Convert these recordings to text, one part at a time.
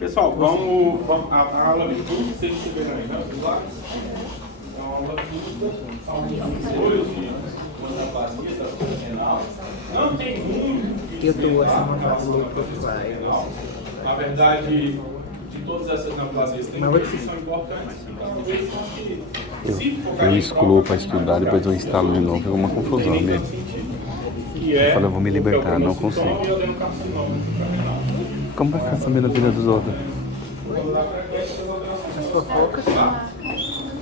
Pessoal, vamos a aula de tudo, vocês receberam aí, né? Os slides? Então, a aula de tudo, são apoios de monoplasia da sua renal. Não tem muito que na verdade, de todas essas neoplasias, tem duas que são importantes. Eu excluo para estudar, depois eu instalo de novo, é uma confusão mesmo. Eu falei, eu vou me libertar, não consigo. Como vai ficar sabendo a vida dos outros?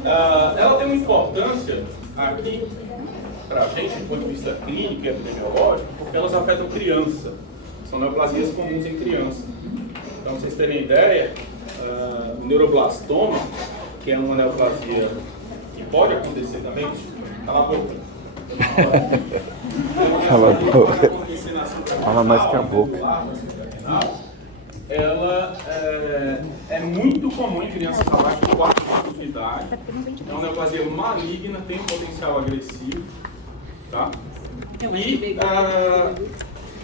Ela tem uma importância aqui para a gente, do ponto de vista clínico e epidemiológico, porque elas afetam criança. São neoplasias comuns em criança. Então, pra vocês terem ideia, o neuroblastoma, que é uma neoplasia que pode acontecer também, está na boca. Cala a boca. Fala mais que a boca. Ela é muito comum em crianças abaixo de 4 anos de idade. É uma neoplasia maligna, tem um potencial agressivo. Tá? E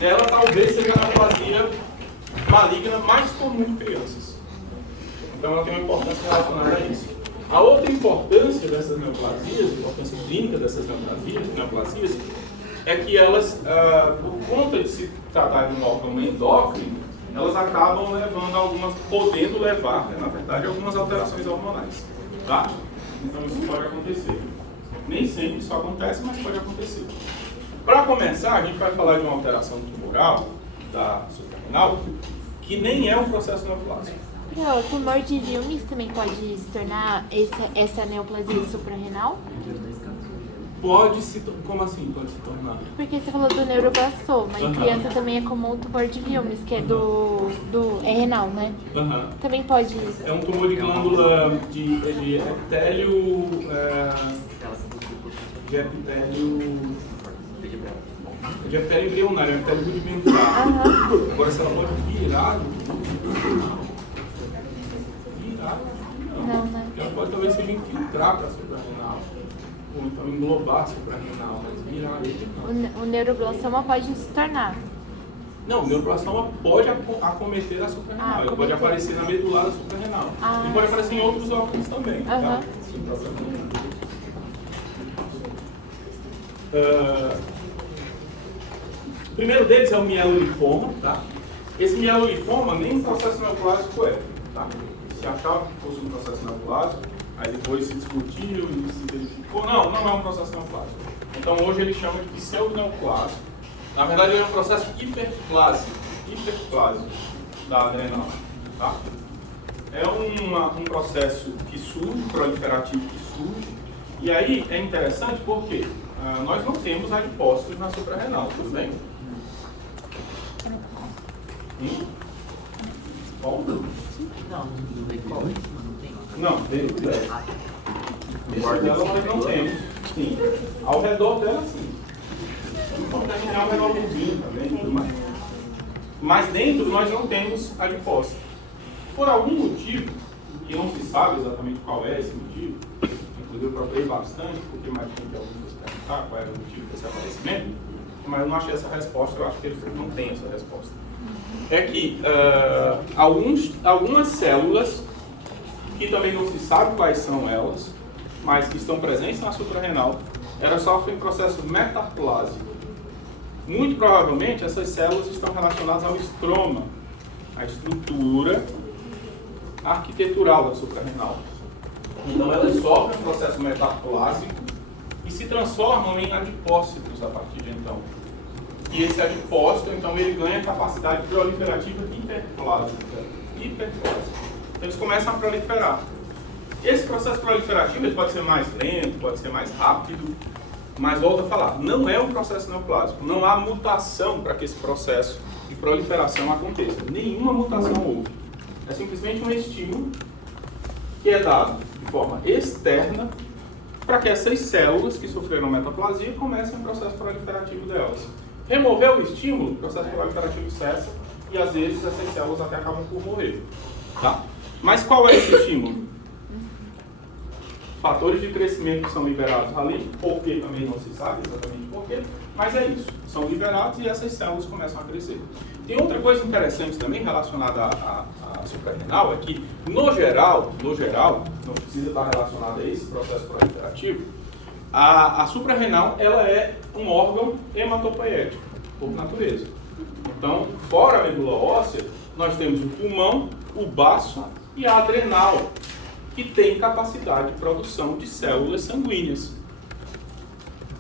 ela talvez seja a neoplasia maligna mais comum em crianças. Então ela tem uma importância relacionada a isso. A outra importância dessas neoplasias, a importância clínica dessas neoplasias, é que elas, por conta de se tratar de um órgão endócrino, elas acabam podendo levar, na verdade, algumas alterações hormonais. Tá? Então isso pode acontecer. Nem sempre isso acontece, mas pode acontecer. Para começar, a gente vai falar de uma alteração tumoral da suprarrenal, que nem é um processo neoplásico. O tumor de Wilms também pode se tornar essa neoplasia suprarrenal? Como assim pode se tornar? Porque você falou do neuroblastoma, em criança também é comum o tumor de Wilms, que é é renal, né? Também pode... É um tumor de glândula de epitélio... de epitélio embrionário, epitélio rudimentar. Agora, se ela pode virar... Não, né? Ela pode talvez seja infiltrar para a suprarrenal, ou então englobar a suprarrenal, mas virar ele não. O neuroblastoma pode se tornar. Não, o neuroblastoma pode acometer a suprarrenal, ele pode aparecer na medular da suprarrenal. Ele pode aparecer em outros órgãos também. Tá? O primeiro deles é o mielolipoma. Tá? Esse mielolipoma nem um processo neoplásico é. Tá? Se achava que fosse um processo neoplásico, aí depois se discutiu e se verificou, não é um processo neoplásico. Então hoje ele chama de pseudoneoplásico. Na verdade ele é um processo hiperplásico da adrenal. Tá? É um processo que surge, proliferativo que surge, e aí é interessante porque nós não temos adipócitos na suprarrenal, tudo bem? Qual? Não, dentro dela. Dentro dela nós não temos. Sim. Ao redor dela, sim. Importante é ao redor do vinho também, tudo mais. Mas dentro nós não temos adipócito. Por algum motivo, que não se sabe exatamente qual é esse motivo, inclusive eu procurei bastante, porque imagino que alguns vão se perguntar qual era o motivo desse aparecimento, mas eu não achei essa resposta, eu acho que eles não têm essa resposta. É que algumas células, que também não se sabe quais são elas, mas que estão presentes na suprarrenal, elas sofrem processo metaplásico. Muito provavelmente essas células estão relacionadas ao estroma, a estrutura arquitetural da suprarrenal. Então elas sofrem um processo metaplásico e se transformam em adipócitos a partir de então. E esse adipócito, então, ele ganha capacidade proliferativa hiperplásica. Então, eles começam a proliferar. Esse processo proliferativo ele pode ser mais lento, pode ser mais rápido, mas volto a falar, não é um processo neoplásico. Não há mutação para que esse processo de proliferação aconteça. Nenhuma mutação houve. É simplesmente um estímulo que é dado de forma externa para que essas células que sofreram metaplasia comecem o processo proliferativo delas. Remover o estímulo, o processo proliferativo cessa e às vezes essas células até acabam por morrer. Tá? Mas qual é esse estímulo? fatores de crescimento são liberados ali, porque também não se sabe exatamente porquê, mas é isso, são liberados e essas células começam a crescer. Tem outra coisa interessante também relacionada à suprarrenal, é que, no geral, não precisa estar relacionada a esse processo proliferativo, a suprarrenal ela é um órgão hematopoético, por natureza. Então, fora a medula óssea, nós temos o pulmão, o baço e a adrenal, que tem capacidade de produção de células sanguíneas.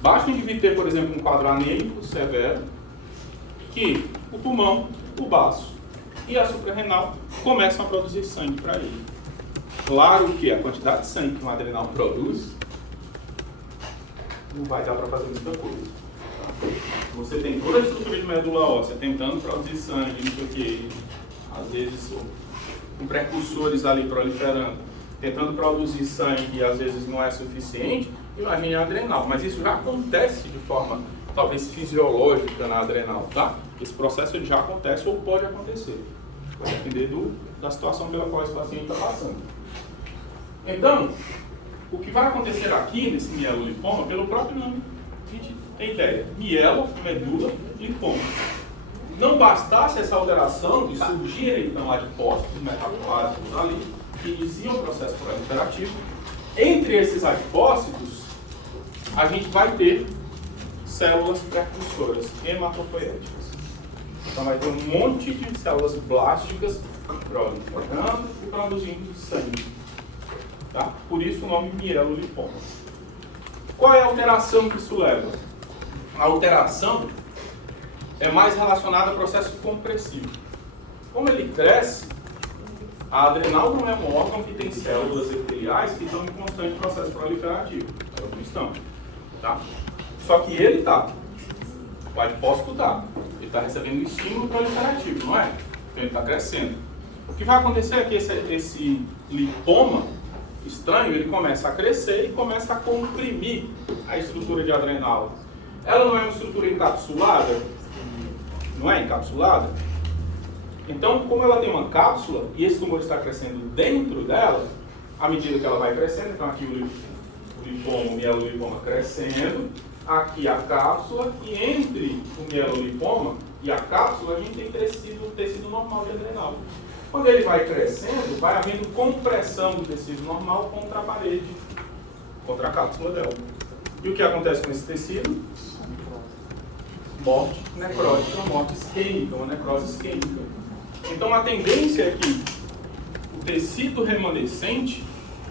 Basta o indivíduo ter, por exemplo, um quadro anêmico severo, que o pulmão, o baço e a suprarrenal começam a produzir sangue para ele. Claro que a quantidade de sangue que um adrenal produz não vai dar para fazer muita coisa. Você tem toda a estrutura de medula óssea tentando produzir sangue, não sei o quê, às vezes com precursores ali proliferando, tentando produzir sangue e às vezes não é suficiente, imagine a adrenal. Mas isso já acontece de forma talvez fisiológica na adrenal, tá? Esse processo ele já acontece ou pode acontecer. Vai depender da situação pela qual esse paciente está passando. Então, o que vai acontecer aqui nesse mielolipoma, pelo próprio nome, a gente tem ideia. Mielo, medula, lipoma. Não bastasse essa alteração de surgirem então adipócitos metaplásmicos ali, que iniciam o processo proliferativo. Entre esses adipócitos, a gente vai ter células precursoras hematopoéticas. Então vai ter um monte de células blásticas proliferando e produzindo sangue. Tá? Por isso o nome mielolipoma. Qual é a alteração que isso leva? A alteração é mais relacionada ao processo compressivo. Como ele cresce, a adrenal não é um órgão que tem células epiteliais que estão em constante processo proliferativo. Elas não estão. Tá? Só que ele está. O adipócito está. Ele está recebendo estímulo proliferativo, não é? Então ele está crescendo. O que vai acontecer é que esse lipoma estranho, ele começa a crescer e começa a comprimir a estrutura de adrenal. Ela não é uma estrutura encapsulada? Não é encapsulada? Então, como ela tem uma cápsula e esse tumor está crescendo dentro dela, à medida que ela vai crescendo, então aqui o lipoma, o mielolipoma crescendo, aqui a cápsula, e entre o mielolipoma e a cápsula a gente tem o tecido normal de adrenal. Quando ele vai crescendo, vai havendo compressão do tecido normal contra a parede, contra a cápsula dela. E o que acontece com esse tecido? Morte necrótica, morte isquêmica, uma necrose isquêmica. Então a tendência é que o tecido remanescente,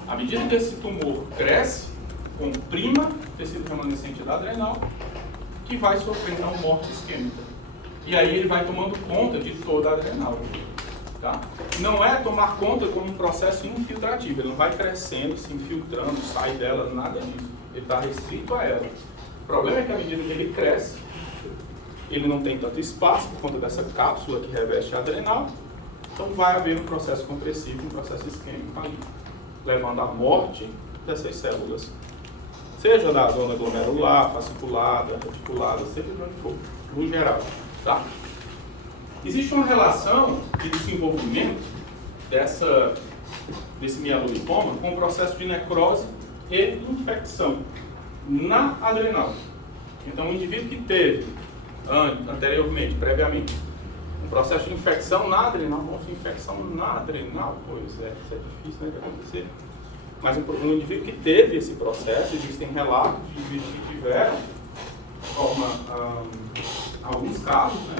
à medida que esse tumor cresce, comprima o tecido remanescente da adrenal, que vai sofrer então morte isquêmica. E aí ele vai tomando conta de toda a adrenal. Tá? Não é tomar conta como um processo infiltrativo, ele não vai crescendo, se infiltrando, sai dela, nada disso. Ele está restrito a ela. O problema é que à medida que ele cresce, ele não tem tanto espaço por conta dessa cápsula que reveste a adrenal, então vai haver um processo compressivo, um processo isquêmico ali, levando à morte dessas células. Seja da zona glomerular, fasciculada, reticulada, seja de onde for, no geral. Tá? Existe uma relação de desenvolvimento desse mielolipoma com o processo de necrose e infecção na adrenal. Então, o indivíduo que teve anteriormente, previamente, um processo de infecção na adrenal, nossa, infecção na adrenal, pois é, isso é difícil, né, de acontecer. Mas um indivíduo que teve esse processo, existem relatos de indivíduos que tiveram, alguns casos, né,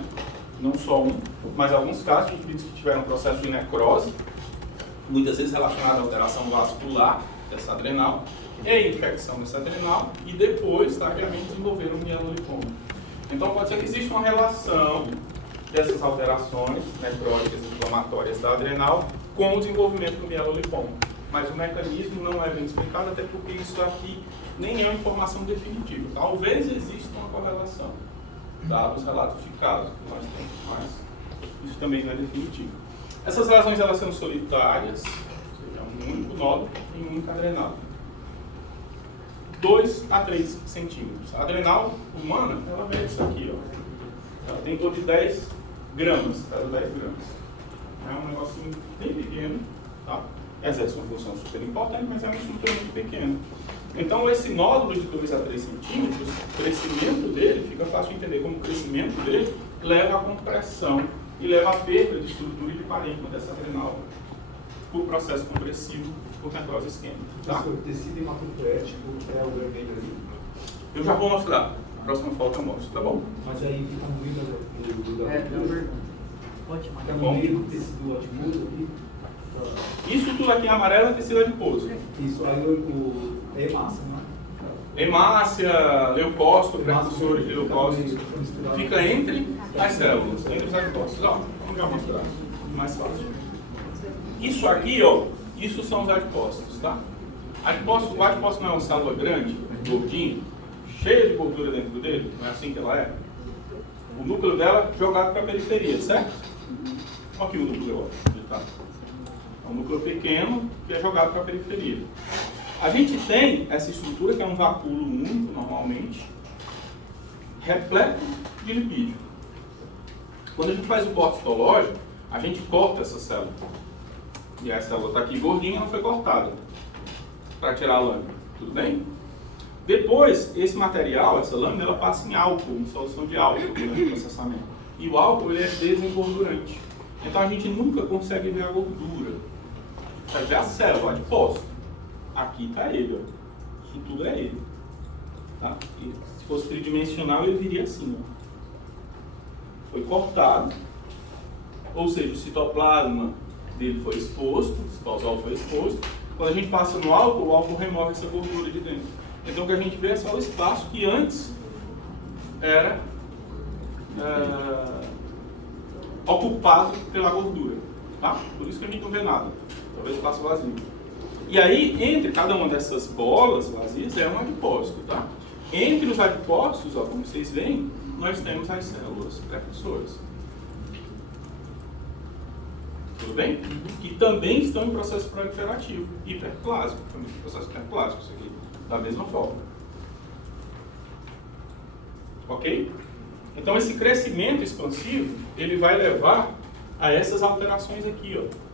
não só um, mas alguns casos de indivíduos que tiveram um processo de necrose, muitas vezes relacionado à alteração vascular dessa adrenal, e infecção dessa adrenal, e depois, tardiamente, desenvolveram um mielolipoma. Então, pode ser que exista uma relação dessas alterações necróticas e inflamatórias da adrenal com o desenvolvimento do mielolipoma. Mas o mecanismo não é bem explicado, até porque isso aqui nem é uma informação definitiva. Talvez exista uma correlação, dados relatos de casos que nós temos, mas isso também não é definitivo. Essas lesões elas são solitárias, ou seja, um único nódulo em um única adrenal. 2 a 3 centímetros. A adrenal humana, ela mede isso aqui, ó. Ela tem em torno de 10 gramas, cada 10 gramas. É um negocinho bem pequeno, tá? exerce uma função super importante, mas é uma estrutura muito pequena. Então, esse nódulo de 2 a 3 centímetros, o crescimento dele, fica fácil de entender como o crescimento dele leva à compressão e leva à perda de estrutura e de parênquima dessa renal por processo compressivo por necrose isquêmica. Tá? O tecido hematopoético é o vermelho ali? Eu já vou mostrar. Na próxima foto eu mostro, tá bom? Mas aí fica no meio da Pode fica mandar. no meio do tecido adiposo ali. Isso tudo aqui em amarelo é tecido adiposo. Isso, aí é hemácia, não é? Hemácia, leucócito, precursores de leucócitos, fica entre as células, entre os adipócitos. Ó, vamos já mostrar, mais fácil. Isso aqui, ó, isso são os adipócitos, tá? O adipócito não é uma célula grande, gordinha, cheia de gordura dentro dele, não é assim que ela é? O núcleo dela é jogado para a periferia, certo? Olha aqui o núcleo, ó. Tá? É um núcleo pequeno que é jogado para a periferia. A gente tem essa estrutura que é um vacúolo único, normalmente, repleto de lipídio. Quando a gente faz o corte histológico, a gente corta essa célula. E a célula está aqui gordinha, ela foi cortada para tirar a lâmina. Tudo bem? Depois, esse material, essa lâmina, ela passa em álcool, em solução de álcool durante o processamento. E o álcool ele é desengordurante. Então a gente nunca consegue ver a gordura. Você vai ver a célula, o adipócito. Aqui está ele, ó. Isso tudo é ele. Tá? E se fosse tridimensional, ele viria assim, ó. Foi cortado, ou seja, o citoplasma dele foi exposto, o citosol foi exposto. Quando a gente passa no álcool, o álcool remove essa gordura de dentro. Então o que a gente vê é só o espaço que antes era ocupado pela gordura. Tá? Por isso que a gente não vê nada. Só vê espaço vazio. E aí, entre cada uma dessas bolas vazias é um adipócito, tá? Entre os adipócitos, ó, como vocês veem, nós temos as células precursoras. Tudo bem? Que também estão em processo proliferativo, hiperplásico, também em processo hiperplásico, isso aqui, da mesma forma. Ok? Então, esse crescimento expansivo, ele vai levar a essas alterações aqui, ó.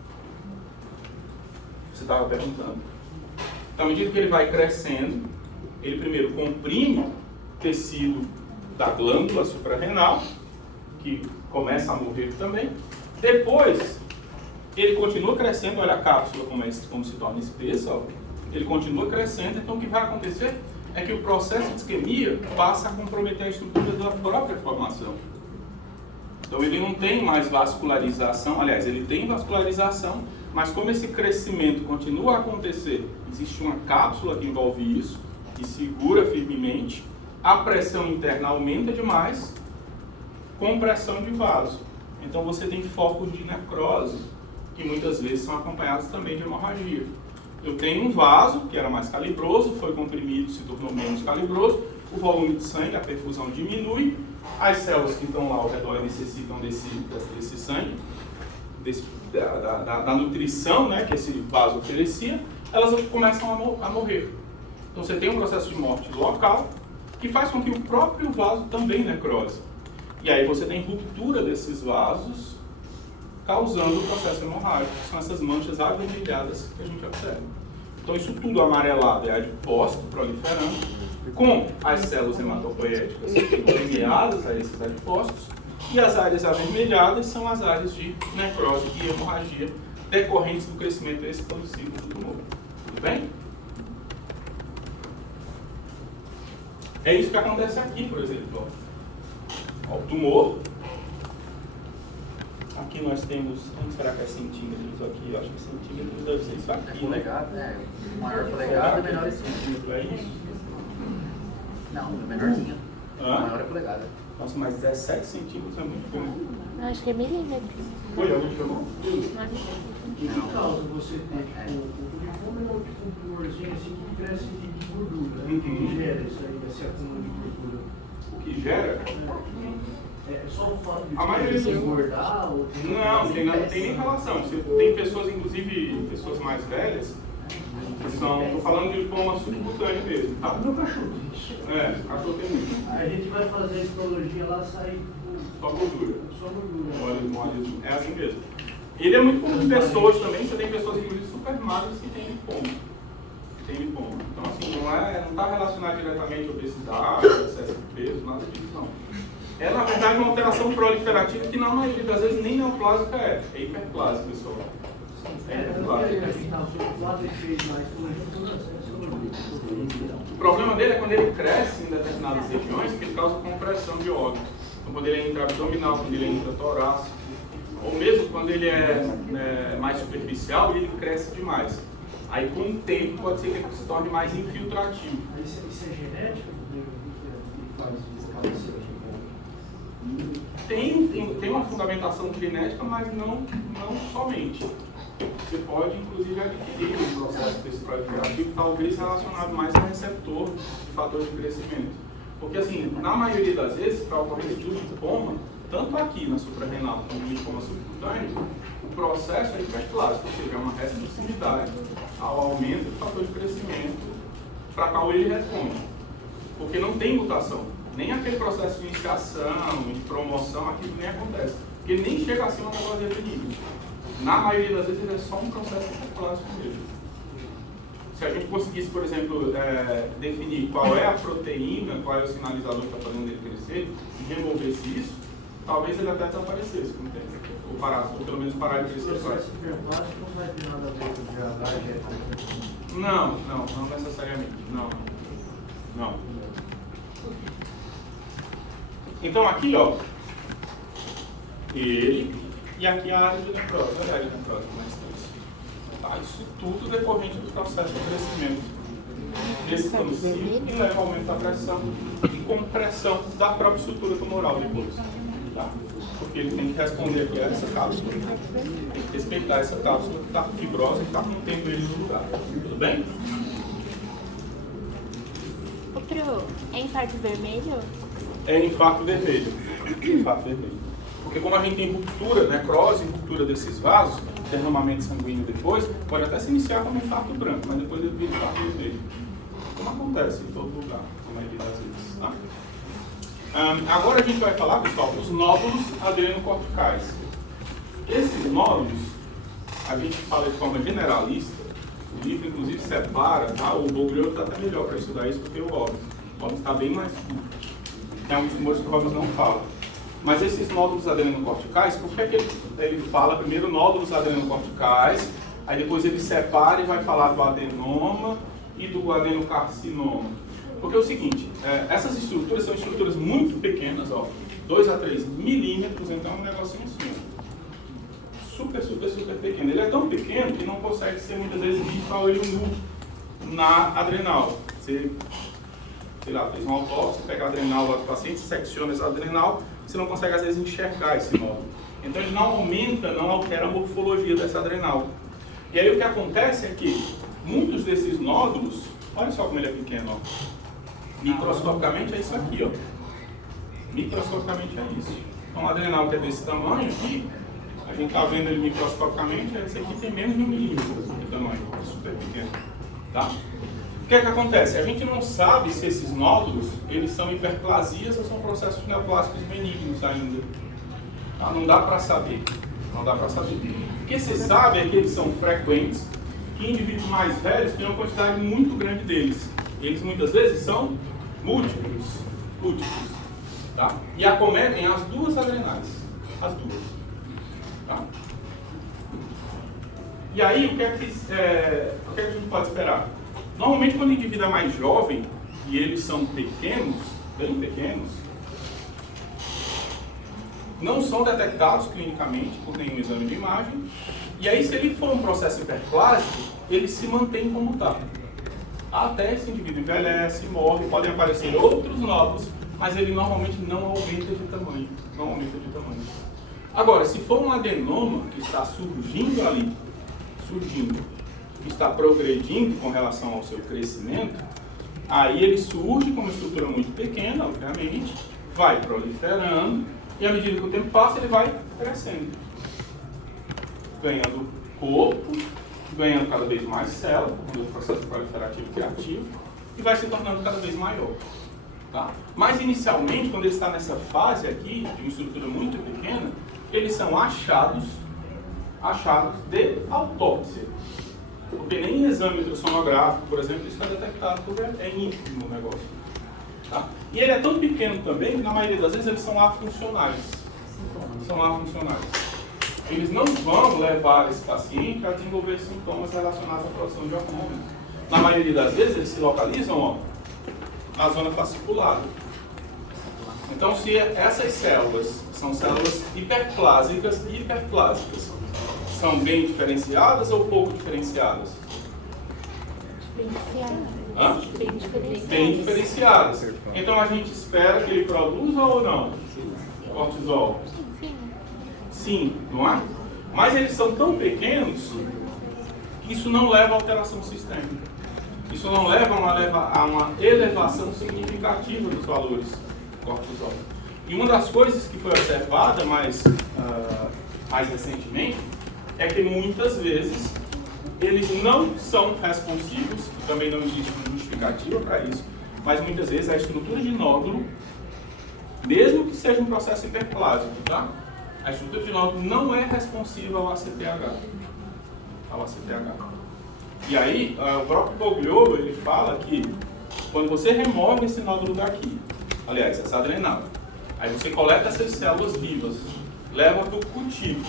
Você estava perguntando. Então, à medida que ele vai crescendo, ele primeiro comprime o tecido da glândula suprarrenal, que começa a morrer também. Depois, ele continua crescendo, olha a cápsula como se torna espessa, ó. Ele continua crescendo, então o que vai acontecer é que o processo de isquemia passa a comprometer a estrutura da própria formação. Então ele não tem mais vascularização, aliás, ele tem vascularização, mas como esse crescimento continua a acontecer, existe uma cápsula que envolve isso, que segura firmemente, a pressão interna aumenta demais, compressão de vaso. Então você tem focos de necrose, que muitas vezes são acompanhados também de hemorragia. Eu tenho um vaso, que era mais calibroso, foi comprimido, se tornou menos calibroso, o volume de sangue, a perfusão diminui, as células que estão lá ao redor necessitam desse sangue, da nutrição, né, que esse vaso oferecia, elas começam a morrer. Então você tem um processo de morte local, que faz com que o próprio vaso também necrose. E aí você tem ruptura desses vasos, causando o processo hemorrágico, que são essas manchas avermelhadas que a gente observa. Então isso tudo amarelado é adipócito proliferando, com as células hematopoéticas permeadas a esses adipócitos, e as áreas avermelhadas são as áreas de necrose e hemorragia decorrentes do crescimento expansivo do tumor. Tudo bem? É isso que acontece aqui, por exemplo. Ó, o tumor. Aqui nós temos, onde será que é centímetros aqui? Eu acho que centímetros deve ser isso aqui, né? Polegada, é. Maior polegada, menor centímetro. É isso? Não, é menorzinho. Maior é polegada. Nossa, mas 17 centímetros é muito bom. Acho que é milímetro. Foi aonde chamou? O que causa você ter, porque como é um tumorzinho assim que cresce de gordura, né? O que gera isso aí, esse acúmulo de gordura? O que gera? É só o fato A maioria de dos- engordar? Ou Não, tem nem relação. Tem pessoas, inclusive pessoas mais velhas, que são, estou falando de coma subcutâneo mesmo, tá? Meu cachorro. É, cachorro tem muito. A gente vai fazer a histologia lá, sai Só gordura. só gordura. É assim mesmo. Ele é muito comum em pessoas também, você tem pessoas, inclusive, super magras que têm lipoma. Então, assim, não está relacionado diretamente à obesidade, excesso de peso, nada disso, não. É, na verdade, uma alteração proliferativa que, na maioria das vezes, nem neoplásica é hiperplásica, pessoal. É hiperplásica. O problema dele é quando ele cresce em determinadas regiões, que ele causa compressão de órgãos. Então, quando ele é intra-abdominal, quando ele é intratorácico, ou mesmo quando ele é mais superficial, ele cresce demais. Aí, com o tempo, pode ser que ele se torne mais infiltrativo. Isso é genético? Tem uma fundamentação genética, mas não somente. Você pode, inclusive, adquirir um processo desse proliferativo, talvez relacionado mais ao receptor de fator de crescimento. Porque, assim, na maioria das vezes, para ocorrer do lipoma, tanto aqui na suprarrenal como no lipoma subcutâneo, o processo é hiperplásico, ou seja, é uma responsividade ao aumento do fator de crescimento para qual ele responde. Porque não tem mutação. Nem aquele processo de iniciação, de promoção, aquilo nem acontece. Porque ele nem chega acima da neoplasia benigna. Na maioria das vezes, ele é só um processo hiperplásico mesmo. Se a gente conseguisse, por exemplo, definir qual é a proteína, qual é o sinalizador que está fazendo ele crescer, e removesse isso, talvez ele até desaparecesse com o tempo. Ou pelo menos parar de crescer. O processo hiperplástico não vai ter nada a ver com GH, Não necessariamente. Não. Então aqui, ó, ele e aqui a área de necrose. Olha a área de necrose, como é que está isso? Tá, isso tudo decorrente do processo de crescimento desse tonsil e leva ao aumento da pressão e compressão da própria estrutura tumoral depois. Tá? Porque ele tem que responder aqui a essa cápsula, tem que respeitar essa cápsula que está fibrosa e está mantendo ele no lugar. Tudo bem? É infarto vermelho? É infarto vermelho. Porque como a gente tem ruptura, necrose, ruptura desses vasos, derramamento sanguíneo depois, pode até se iniciar como infarto branco, mas depois ele vira infarto vermelho. Como acontece em todo lugar, na maioria das vezes. Tá? Agora a gente vai falar, pessoal, dos nódulos adrenocorticais. Esses nódulos, a gente fala de forma generalista, o livro inclusive separa, tá? O Bogliolo está até melhor para estudar isso do que o Robbins. O Robbins está bem mais curto. É um dos tumores que o Robbins não fala. Mas esses nódulos adrenocorticais, por que ele fala primeiro nódulos adrenocorticais, aí depois ele separa e vai falar do adenoma e do adenocarcinoma? Porque é o seguinte, essas estruturas são estruturas muito pequenas, ó, 2 a 3 milímetros, então é um negocinho assim, super pequeno. Ele é tão pequeno que não consegue ser muitas vezes visto a olho nu na adrenal. Você, sei lá, fez uma autópsia, pega a adrenal lá do paciente, secciona essa adrenal, você não consegue às vezes enxergar esse nódulo. Então ele não aumenta, não altera a morfologia dessa adrenal. E aí o que acontece é que muitos desses nódulos, olha só como ele é pequeno, ó. Microscopicamente é isso aqui, ó. Microscopicamente é isso. Então, o adrenal que é desse tamanho aqui, a gente está vendo ele microscopicamente, esse aqui tem menos de 1 milímetro de tamanho, é super pequeno. Tá? O que é que acontece? A gente não sabe se esses nódulos, eles são hiperplasias ou são processos neoplásicos benignos ainda. Tá? Não dá para saber. O que se sabe é que eles são frequentes, que indivíduos mais velhos têm uma quantidade muito grande deles. Eles muitas vezes são múltiplos, tá? E acometem as duas adrenais, as duas, tá? E aí, o que é que a gente pode esperar? Normalmente, quando o indivíduo é mais jovem, e eles são pequenos, bem pequenos, não são detectados clinicamente por nenhum exame de imagem, e aí, se ele for um processo hiperplásico, ele se mantém como está. Até esse indivíduo envelhece, morre, podem aparecer outros nódulos, mas ele normalmente não aumenta de tamanho. Agora, se for um adenoma que está surgindo ali, que está progredindo com relação ao seu crescimento, aí ele surge com uma estrutura muito pequena, obviamente, vai proliferando, e à medida que o tempo passa, ele vai crescendo. Ganhando corpo, ganhando cada vez mais célula, do processo proliferativo criativo, e vai se tornando cada vez maior. Tá? Mas inicialmente, quando ele está nessa fase aqui, de uma estrutura muito pequena, eles são achados achados de autópsia. Porque nem em exame ultrassonográfico, por exemplo, isso está detectado, porque é ínfimo o negócio. Tá? E ele é tão pequeno também que, na maioria das vezes, eles são afuncionais. São afuncionais. Eles não vão levar esse paciente a desenvolver sintomas relacionados à produção de hormônios. Na maioria das vezes, eles se localizam na zona fasciculada. Então, se essas células são células hiperplásicas e hiperplásicas, são bem diferenciadas ou pouco diferenciadas? Hã? Bem diferenciadas. Então, a gente espera que ele produza ou não cortisol? Sim, não é? Mas eles são tão pequenos que isso não leva a alteração sistêmica. Isso não leva a uma elevação significativa dos valores do cortisol. E uma das coisas que foi observada mais recentemente é que muitas vezes eles não são responsivos, e também não existe uma justificativa para isso, mas muitas vezes a estrutura de nódulo, mesmo que seja um processo hiperplásico, tá? A estrutura de nódulo não é responsiva ao ACTH. E aí, o próprio Bogliolo, ele fala que quando você remove esse nódulo daqui, aliás, essa adrenal, aí você coleta essas células vivas, leva para o cultivo.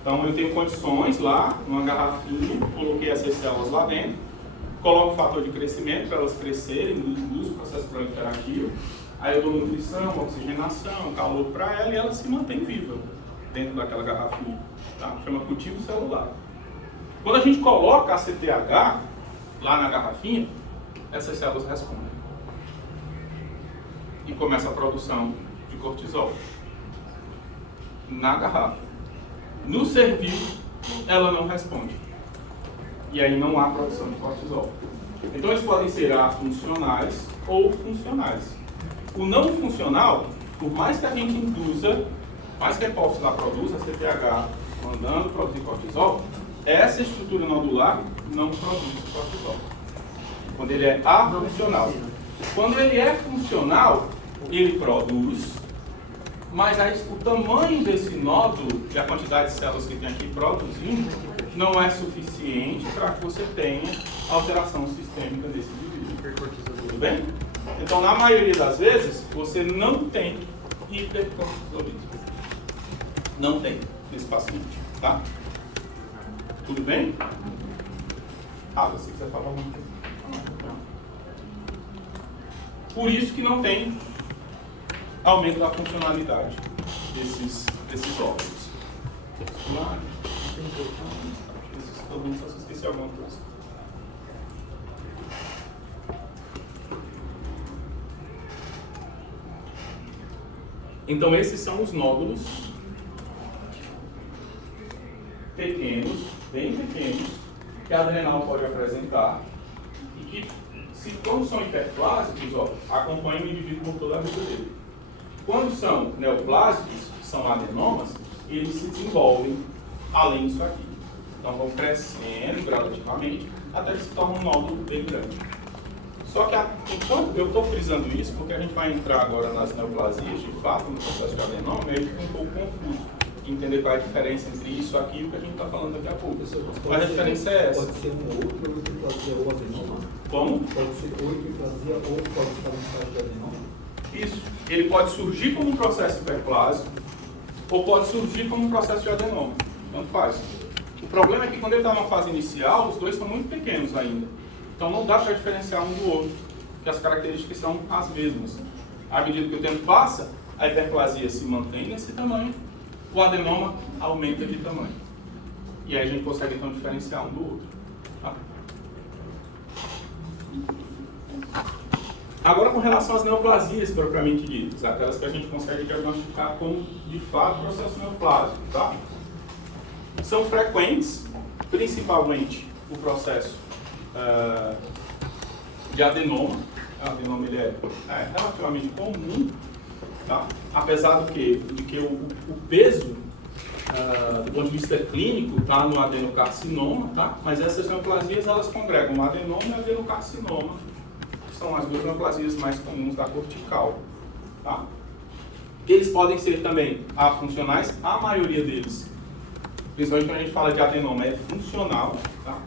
Então, eu tenho condições lá, numa garrafinha, coloquei essas células lá dentro, coloco o fator de crescimento para elas crescerem, induz o processo proliferativo, aí eu dou nutrição, oxigenação, calor para ela e ela se mantém viva dentro daquela garrafinha. Tá? Chama cultivo celular. Quando a gente coloca a CTH lá na garrafinha, essas células respondem. E começa a produção de cortisol na garrafa. No ser vivo, ela não responde. E aí não há produção de cortisol. Então eles podem ser afuncionais ou funcionais. O não funcional, por mais que a gente induza, mais que a hipófise lá produza, a CTH mandando produzir cortisol, essa estrutura nodular não produz cortisol. Quando ele é afuncional. Quando ele é funcional, ele produz, mas o tamanho desse nódulo e a quantidade de células que tem aqui produzindo não é suficiente para que você tenha alteração sistêmica desse indivíduo. Tudo bem? Então, na maioria das vezes, você não tem hipercortisolismo. Não tem nesse paciente, tá? Tudo bem? Você quiser falar alguma coisa. Por isso que não tem aumento da funcionalidade desses órgãos. Só se esqueci alguma coisa. Então, esses são os nódulos pequenos, bem pequenos, que a adrenal pode apresentar e que, quando são hiperplásicos, acompanham o indivíduo por toda a vida dele. Quando são neoplásicos, que são adenomas, eles se desenvolvem além disso aqui. Então vão crescendo gradativamente até que se torna um nódulo bem grande. Só que então, eu estou frisando isso porque a gente vai entrar agora nas neoplasias, de fato, no processo de adenoma, e aí fica um pouco confuso entender qual é a diferença entre isso aqui e o que a gente está falando daqui a pouco. Mas a diferença é essa. Pode ser um outro hiperplasia ou adenoma? Como? Pode ser ou hiperplasia ou pode estar no estágio de adenoma? Isso. Ele pode surgir como um processo hiperplásico ou pode surgir como um processo de adenoma. Tanto faz. O problema é que quando ele está numa fase inicial, os dois são muito pequenos ainda. Então não dá para diferenciar um do outro, porque as características são as mesmas. À medida que o tempo passa, a hiperplasia se mantém nesse tamanho, o adenoma aumenta de tamanho. E aí a gente consegue então diferenciar um do outro. Tá? Agora, com relação às neoplasias propriamente ditas, aquelas que a gente consegue diagnosticar como, de fato, processo neoplásico, tá? São frequentes, principalmente o processo de adenoma. O adenoma ele é relativamente comum, tá? Apesar de que o peso, do ponto de vista clínico, está no adenocarcinoma, tá? Mas essas neoplasias, elas congregam o adenoma e o adenocarcinoma, são as duas neoplasias mais comuns da cortical. Tá? Eles podem ser também afuncionais, a maioria deles principalmente quando a gente fala de adenoma, é funcional. Tá?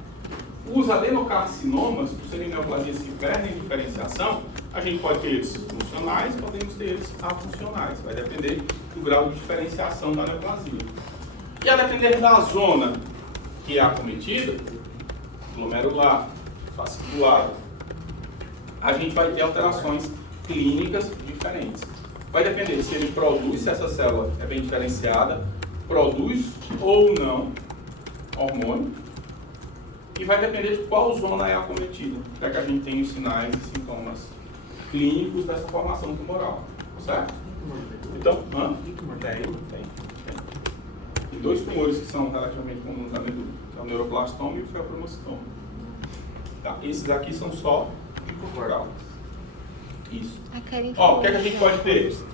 Os adenocarcinomas, por serem neoplasias que perdem diferenciação, a gente pode ter eles funcionais, podemos ter eles afuncionais. Vai depender do grau de diferenciação da neoplasia. E a depender da zona que é acometida, glomerular, fascicular, a gente vai ter alterações clínicas diferentes. Vai depender se ele produz, se essa célula é bem diferenciada, produz ou não hormônio, e vai depender de qual zona é acometida, para que a gente tenha os sinais e sintomas clínicos dessa formação tumoral, certo? Então, tem 2 tumores que são relativamente comuns na medula, que é o neuroblastoma e o feopromocitoma. Tá? Esses aqui são só de corporal. Isso. Ó, o que é que a gente pode ter? Isso.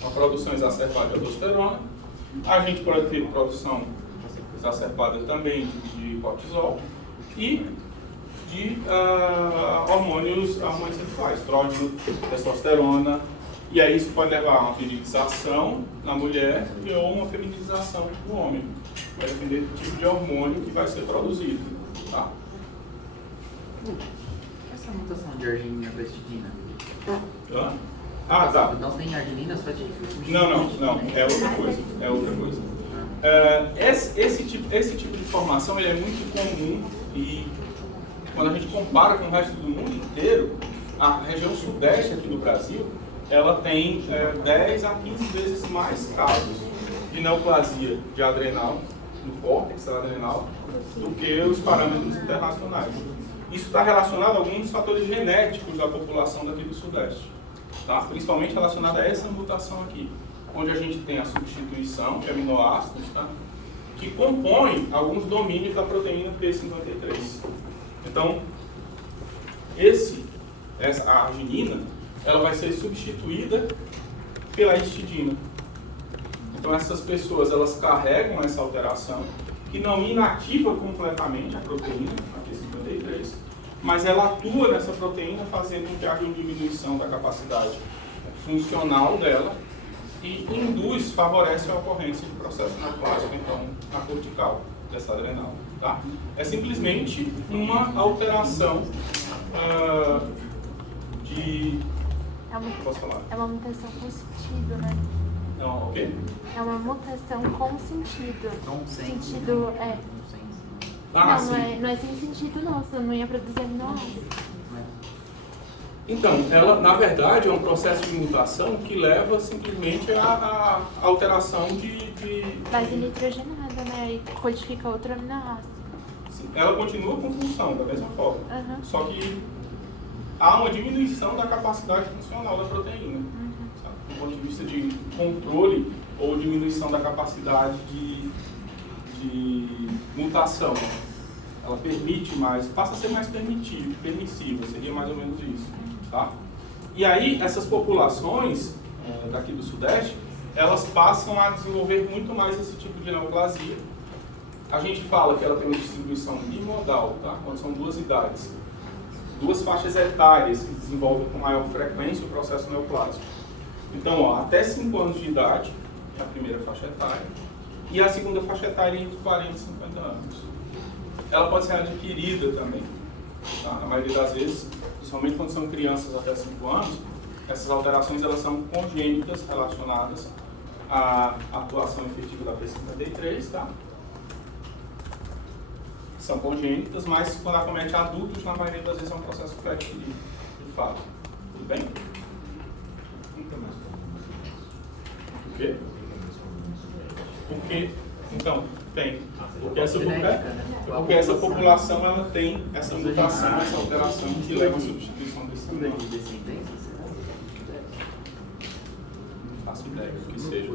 Uma produção exacerbada de aldosterona. A gente pode ter produção exacerbada também de cortisol e de hormônios sexuais, estrógeno, testosterona. E aí isso pode levar a uma virilização na mulher ou uma feminização no homem. Vai depender do tipo de hormônio que vai ser produzido. Tá? Essa mutação de arginina para histidina? Ah, tá. Então tem arginina, só de... Não, é outra coisa. É outra coisa. Esse tipo de formação ele é muito comum e quando a gente compara com o resto do mundo inteiro, a região sudeste aqui do Brasil, ela tem 10 a 15 vezes mais casos de neoplasia de adrenal, no córtex adrenal, do que os parâmetros internacionais. Isso está relacionado a alguns fatores genéticos da população daqui do Sudeste, tá? Principalmente relacionado a essa mutação aqui, onde a gente tem a substituição de aminoácidos, tá? Que compõem alguns domínios da proteína P53. Então, a arginina, ela vai ser substituída pela histidina. Então essas pessoas, elas carregam essa alteração, que não inativa completamente a proteína, a P53, mas ela atua nessa proteína, fazendo com que haja uma diminuição da capacidade funcional dela e favorece a ocorrência de processo neoplásico, então, na cortical dessa adrenal. Tá? É simplesmente uma alteração Posso falar? É uma mutação com sentido, né? Não, o quê? É uma mutação com sentido. Sentido é. Não é sem sentido, não. Você não ia produzir aminoácidos. Então, ela, na verdade, é um processo de mutação que leva simplesmente à alteração de base nitrogenada, né? E codifica outro aminoácido. Sim, ela continua com função, da mesma forma. Só que há uma diminuição da capacidade funcional da proteína. Sabe? Do ponto de vista de controle ou diminuição da capacidade de mutação. Ela permite mais, passa a ser mais permissiva, seria mais ou menos isso. Tá? E aí, essas populações daqui do Sudeste, elas passam a desenvolver muito mais esse tipo de neoplasia. A gente fala que ela tem uma distribuição bimodal, tá? Quando são 2 idades. 2 faixas etárias que desenvolvem com maior frequência o processo neoplásico. Então, ó, até 5 anos de idade, é a primeira faixa etária, e a segunda faixa etária entre 40 e 50 anos. Ela pode ser adquirida também. Tá? Na maioria das vezes, principalmente quando são crianças até 5 anos, essas alterações elas são congênitas relacionadas à atuação efetiva da P53, tá? São congênitas, mas quando acomete adultos, na maioria das vezes é um processo que vai adquirir, de fato. Tudo bem? O quê? Porque, então, tem. Porque essa população ela tem essa mutação, essa alteração que leva à substituição desse sinal. Não faço ideia do que seja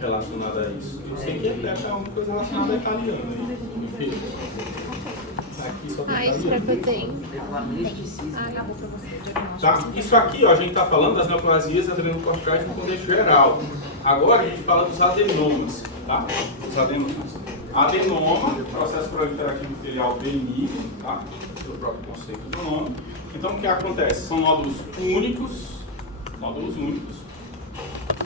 relacionado a isso. Eu sei que é uma coisa relacionada a italiano. Aqui só tem isso é que eu tenho. Acabou pra você. Tá? Isso aqui, ó, a gente está falando das neoplasias adrenocorticais no contexto geral. Agora a gente fala dos adenomas. Tá? Os adenomas. Adenoma, processo proliferativo epitelial benigno, tá? Pelo próprio conceito do nome. Então o que acontece? São nódulos únicos,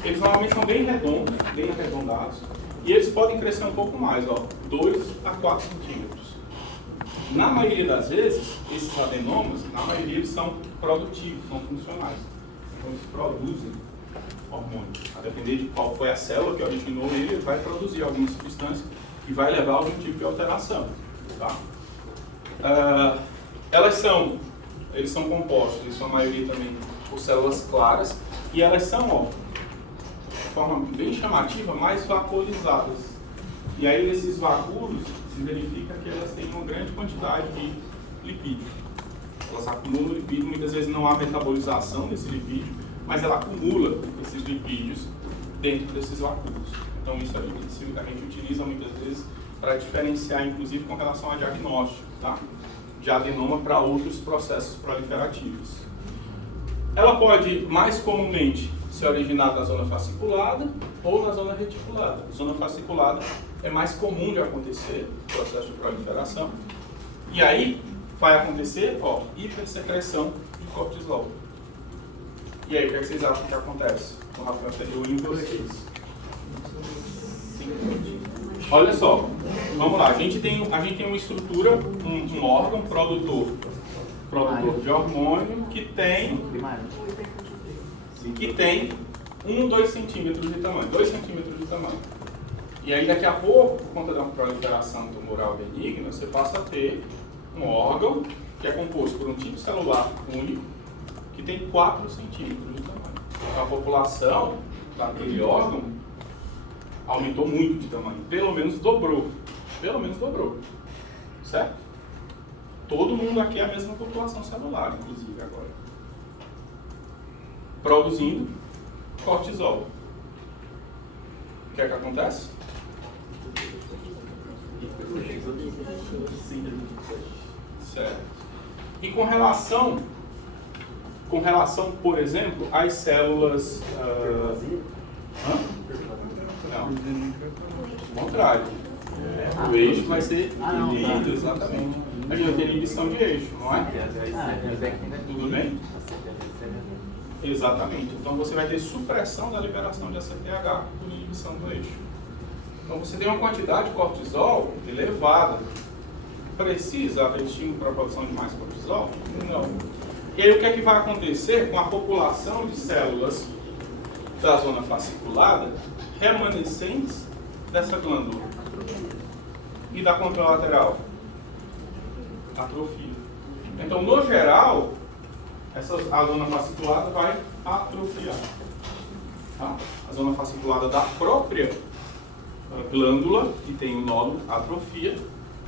Eles normalmente são bem redondos, bem arredondados, e eles podem crescer um pouco mais, ó, 2 a 4 centímetros. Na maioria das vezes, esses adenomas, na maioria eles são produtivos, são funcionais. Então eles produzem hormônios. A depender de qual foi a célula que originou ele vai produzir alguma substância que vai levar a algum tipo de alteração. Tá? Eles são compostos, em sua maioria também, por células claras, e elas são, ó, de forma bem chamativa, mais vaporizadas. E aí, nesses vapores, se verifica que elas têm uma grande quantidade de lipídio. Elas acumulam lipídio, muitas vezes não há metabolização desse lipídio, mas ela acumula esses lipídios dentro desses vapores. Então, isso a gente utiliza muitas vezes para diferenciar, inclusive, com relação a diagnóstico, tá? De adenoma para outros processos proliferativos. Ela pode, mais comumente, se originar na zona fasciculada ou na zona reticulada. Zona fasciculada é mais comum de acontecer, o processo de proliferação. E aí vai acontecer, ó, hipersecreção de cortisol. E aí, o que vocês acham que acontece? O Rafael deu em vocês. Olha só, vamos lá, a gente tem uma estrutura, um órgão produtor de hormônio que tem 1, 2 centímetros de tamanho, 2 centímetros de tamanho. E aí daqui a pouco, por conta da proliferação tumoral benigna, você passa a ter um órgão que é composto por um tipo celular único que tem 4 centímetros de tamanho. Então, a população daquele órgão aumentou muito de tamanho, pelo menos dobrou, certo? Todo mundo aqui é a mesma população celular, inclusive agora, produzindo cortisol. O que é que acontece? Certo. E com relação, por exemplo, às células... Não. O contrário. O eixo vai ser inibido, exatamente. A gente vai ter inibição de eixo, não é? Tudo bem? Exatamente. Então você vai ter supressão da liberação de ACTH por inibição do eixo. Então você tem uma quantidade de cortisol elevada. Precisa haver estímulo para a produção de mais cortisol? Não. E aí o que é que vai acontecer com a população de células da zona fasciculada remanescentes dessa glândula? E da contralateral? Atrofia. Então, no geral, a zona fasciculada vai atrofiar. Tá? A zona fasciculada da própria glândula, que tem o nódulo, atrofia,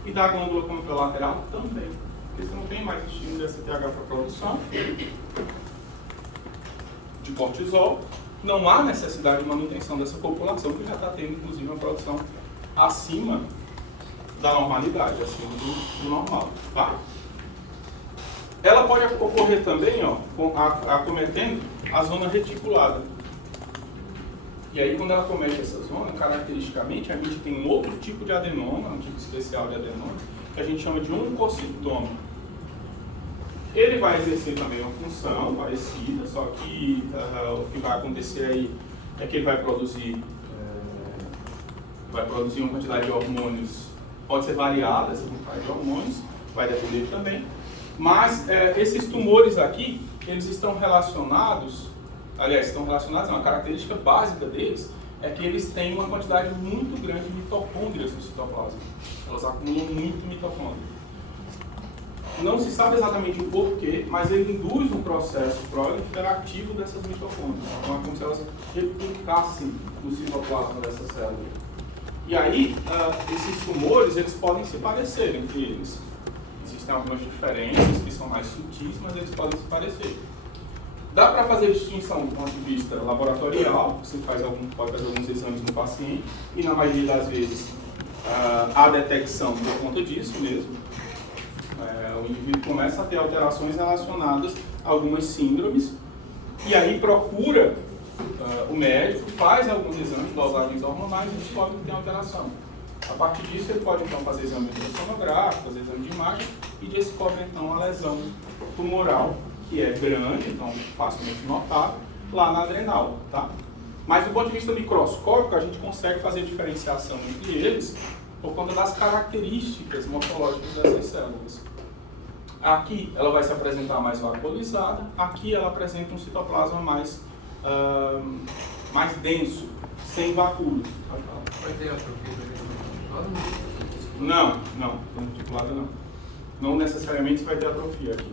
e da glândula contralateral também. Porque você não tem mais estímulo de ACTH para produção de cortisol. Não há necessidade de manutenção dessa população, que já está tendo, inclusive, uma produção acima da normalidade, acima do normal. Tá? Ela pode ocorrer também, ó, acometendo a zona reticulada. E aí, quando ela comete essa zona, caracteristicamente, a gente tem um outro tipo de adenoma, um tipo especial de adenoma, que a gente chama de oncocitoma. Ele vai exercer também uma função parecida, só que o que vai acontecer aí é que ele vai produzir uma quantidade de hormônios, pode ser variada essa quantidade de hormônios, vai depender também. Mas esses tumores aqui, eles estão relacionados, uma característica básica deles é que eles têm uma quantidade muito grande de mitocôndrias no citoplasma. Elas acumulam muito mitocôndria. Não se sabe exatamente o porquê, mas ele induz um processo proliferativo dessas mitocôndrias. Então é como se elas replicassem no citoplasma dessa célula. E aí, esses tumores, eles podem se parecer entre eles. Existem algumas diferenças que são mais sutis, mas eles podem se parecer. Dá para fazer distinção do ponto de vista laboratorial, você pode fazer alguns exames no paciente, e na maioria das vezes há detecção por conta disso mesmo. O indivíduo começa a ter alterações relacionadas a algumas síndromes, e aí procura o médico, faz alguns exames, dosagens hormonais, e descobre que tem alteração. A partir disso, ele pode então fazer exame ultrassonográfico, fazer exame de imagem, e descobre então a lesão tumoral, que é grande, então facilmente notável, lá na adrenal, tá? Mas do ponto de vista microscópico, a gente consegue fazer diferenciação entre eles por conta das características morfológicas dessas células. Aqui ela vai se apresentar mais vacuolizada, aqui ela apresenta um citoplasma mais denso, sem vacúolos. Vai ter atrofia reticulada? Não, reticulada não. Não necessariamente você vai ter atrofia aqui.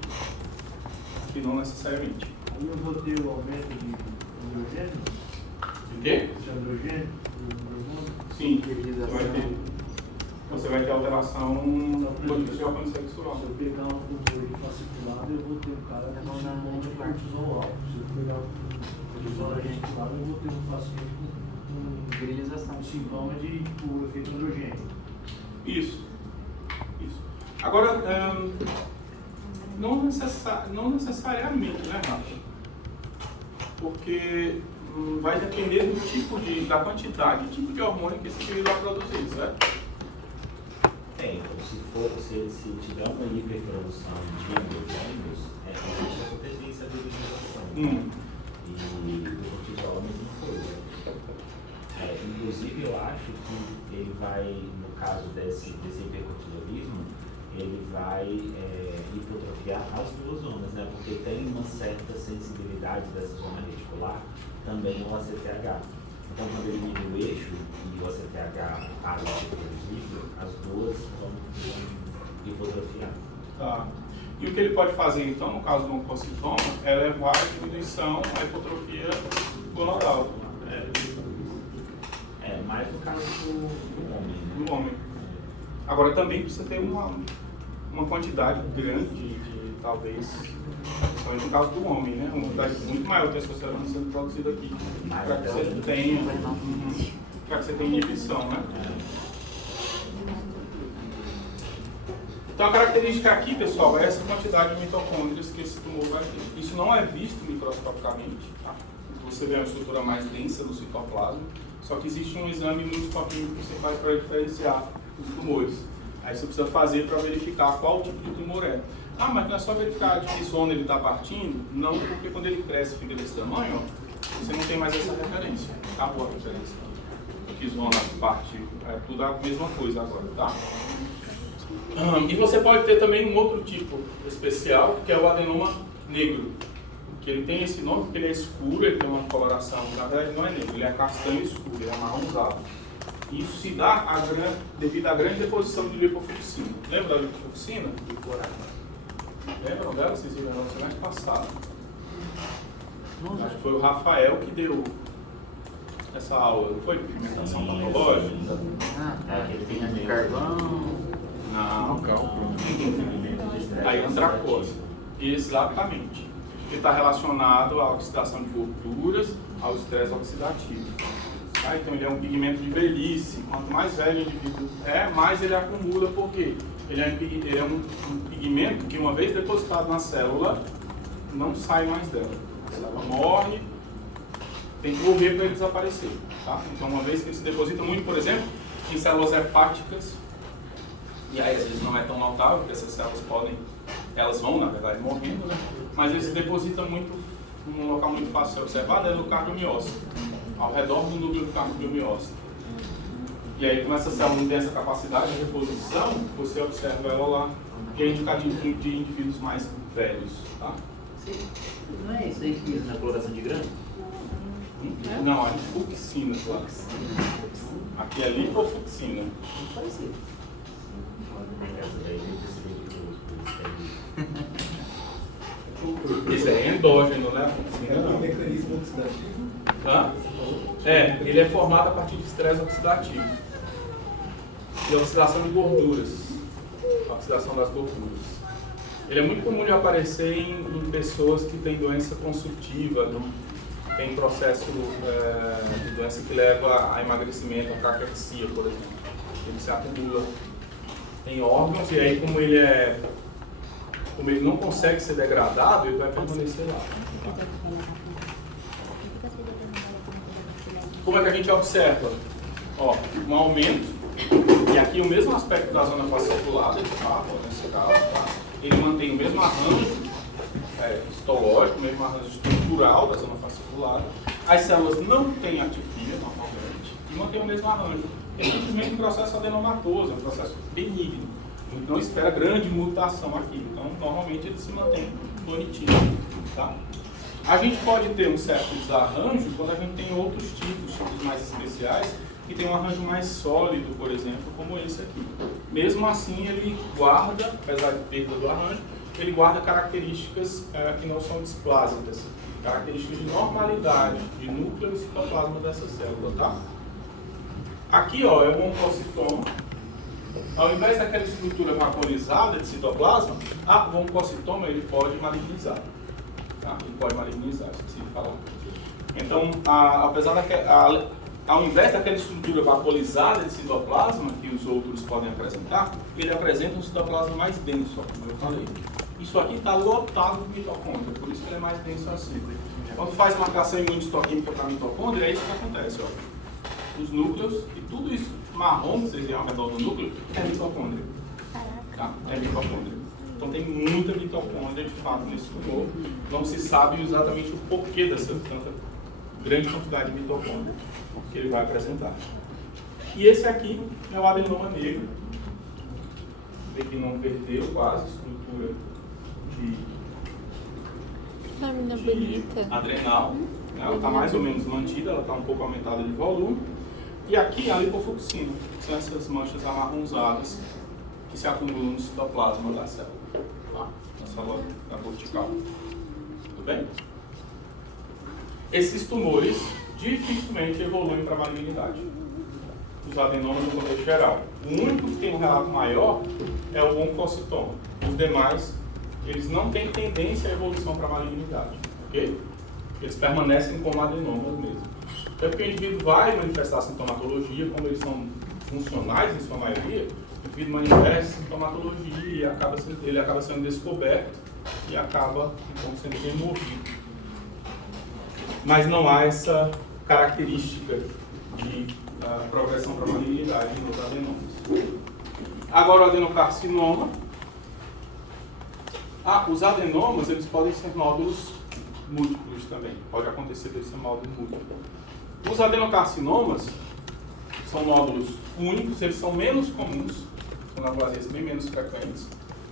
Aqui não necessariamente. Aí eu vou ter o aumento de androgênio? De quê? De androgênio? Sim, você vai ter alteração potencial sexual. Se eu pegar um tumor fasciculado, eu vou ter um cara com um de cortisol alto. Se eu pegar um cortisol reticulado, eu vou ter um paciente com Virilização. sintoma de efeito androgênio. Isso. Agora, não necessariamente, né, Rafa? Porque vai depender do tipo da quantidade, do tipo de hormônio que esse filho vai produzir, certo? Então, se tiver uma hiperprodução de androgênios, existe essa tendência de virilização. E do cortisol a mesma coisa. Inclusive, eu acho que ele vai, no caso desse hipercortisolismo, ele vai hipotrofiar as duas zonas, né? Porque tem uma certa sensibilidade dessa zona reticular também ao ACTH. Então, quando ele mide o eixo e o ACTH para de ser produzido, as duas vão hipotrofiar. Tá. E o que ele pode fazer, então, no caso do oncocitoma, é levar a diminuição, a hipotrofia gonadal. Mais no caso do homem, né? Do homem. Agora, também precisa ter uma quantidade grande de talvez, principalmente no caso do homem, né? Uma quantidade muito maior de testosterona sendo produzida aqui, para que você tenha inibição, né? Então a característica aqui, pessoal, é essa quantidade de mitocôndrias que esse tumor vai ter. Isso não é visto microscopicamente, tá? Você vê uma estrutura mais densa do citoplasma, só que existe um exame imunohistoquímico que você faz para diferenciar os tumores. Aí você precisa fazer para verificar qual tipo de tumor é. Ah, mas não é só verificar de que zona ele está partindo? Não, porque quando ele cresce e fica desse tamanho, ó, você não tem mais essa referência. Acabou a referência. De que zona partiu. É tudo a mesma coisa agora, tá? E você pode ter também um outro tipo especial, que é o adenoma negro. Que ele tem esse nome porque ele é escuro, ele tem uma coloração, na verdade não é negro, ele é castanho escuro, ele é marronzado. Isso se dá devido à grande deposição de lipofucsina. Lembra da lipofucsina? Lembram dela? Vocês viram na semana passada. Acho que foi o Rafael que deu essa aula, não foi? De pigmentação patológica? Ele tem carvão. Não, calma. Aí é outra coisa. Exatamente. Que está relacionado à oxidação de gorduras, ao estresse oxidativo. Tá? Então ele é um pigmento de velhice. Quanto mais velho o indivíduo é, mais ele acumula, porque ele é um pigmento que, uma vez depositado na célula, não sai mais dela. A célula morre, tem que morrer para ele desaparecer. Tá? Então, uma vez que ele se deposita muito, por exemplo, em células hepáticas, e aí às vezes não é tão notável, porque essas células elas vão, na verdade, morrendo, né? Mas ele se deposita muito, num local muito fácil de ser observado, é no cardiomiócito, ao redor do núcleo do cardiomiócito. E aí, como essa célula não tem essa capacidade de reposição, você observa ela lá, que é indicativo de indivíduos mais velhos, tá? Não é isso aí que usa na coloração de grãos? Não, é fucsina, claro. Aqui é lipofucsina. Parecido. Esse é endógeno, né? É um mecanismo oxidativo. Ele é formado a partir de estresse oxidativo e oxidação de gorduras, oxidação das gorduras. Ele é muito comum de aparecer em pessoas que têm doença consumptiva, tem processo de doença que leva a emagrecimento, a caquexia, por exemplo. Ele se acumula em órgãos e aí como ele não consegue ser degradado, ele vai permanecer lá. Como é que a gente observa? Ó, um aumento, e aqui o mesmo aspecto da zona fasciculada, nesse caso, tá? Ele mantém o mesmo arranjo histológico, o mesmo arranjo estrutural da zona fasciculada, As células não têm atifia, normalmente, e mantêm o mesmo arranjo. É simplesmente um processo adenomatoso, é um processo benigno. A gente não espera grande mutação aqui, então normalmente ele se mantém bonitinho. Tá? A gente pode ter um certo desarranjo quando a gente tem outros tipos mais especiais, que tem um arranjo mais sólido, por exemplo, como esse aqui. Mesmo assim, ele guarda, apesar de perda do arranjo, ele guarda características que não são displásicas, características de normalidade, de núcleo e citoplasma dessa célula, tá? Aqui, ó, é um oncocitoma. Ao invés daquela estrutura vaporizada de citoplasma, o oncocitoma ele pode malignizar. Tá? Ele pode malignizar, esqueci de falar. Então, ao invés daquela estrutura vaporizada de citoplasma que os outros podem apresentar, ele apresenta um citoplasma mais denso, como eu falei. Isso aqui está lotado de mitocôndria, por isso que ele é mais denso assim. Quando faz marcação imunistoquímica para mitocôndria, é isso que acontece. Ó. Os núcleos, e tudo isso marrom que vocês veem ao redor do núcleo, é mitocôndria. Tá? É mitocôndria. Então tem muita mitocôndria, de fato, nesse tumor. Não se sabe exatamente o porquê dessa tanta grande quantidade de mitocôndria que ele vai apresentar. E esse aqui é o adenoma negro. Vê que não perdeu quase a estrutura de adrenal. Ela está mais ou menos mantida, ela está um pouco aumentada de volume. E aqui a lipofucsina, que são essas manchas amarronzadas que se acumulam no citoplasma da célula. Tá? Na célula da cortical. Tudo bem? Esses tumores dificilmente evoluem para a malignidade. Os adenomas no contexto geral. O único que tem um relato maior é o oncocitoma. Os demais, eles não têm tendência à evolução para a malignidade. Ok? Eles permanecem como adenomas mesmo. Até porque o indivíduo vai manifestar sintomatologia, como eles são funcionais em sua maioria, o indivíduo manifesta sintomatologia e ele acaba sendo descoberto e acaba então, sendo removido. Mas não há essa característica de progressão para a malignidade nos adenomas. Agora o adenocarcinoma. Os adenomas eles podem ser nódulos múltiplos também. Pode acontecer desse nódulo múltiplo. Os adenocarcinomas são nódulos únicos, eles são menos comuns, são neoplasias bem menos frequentes,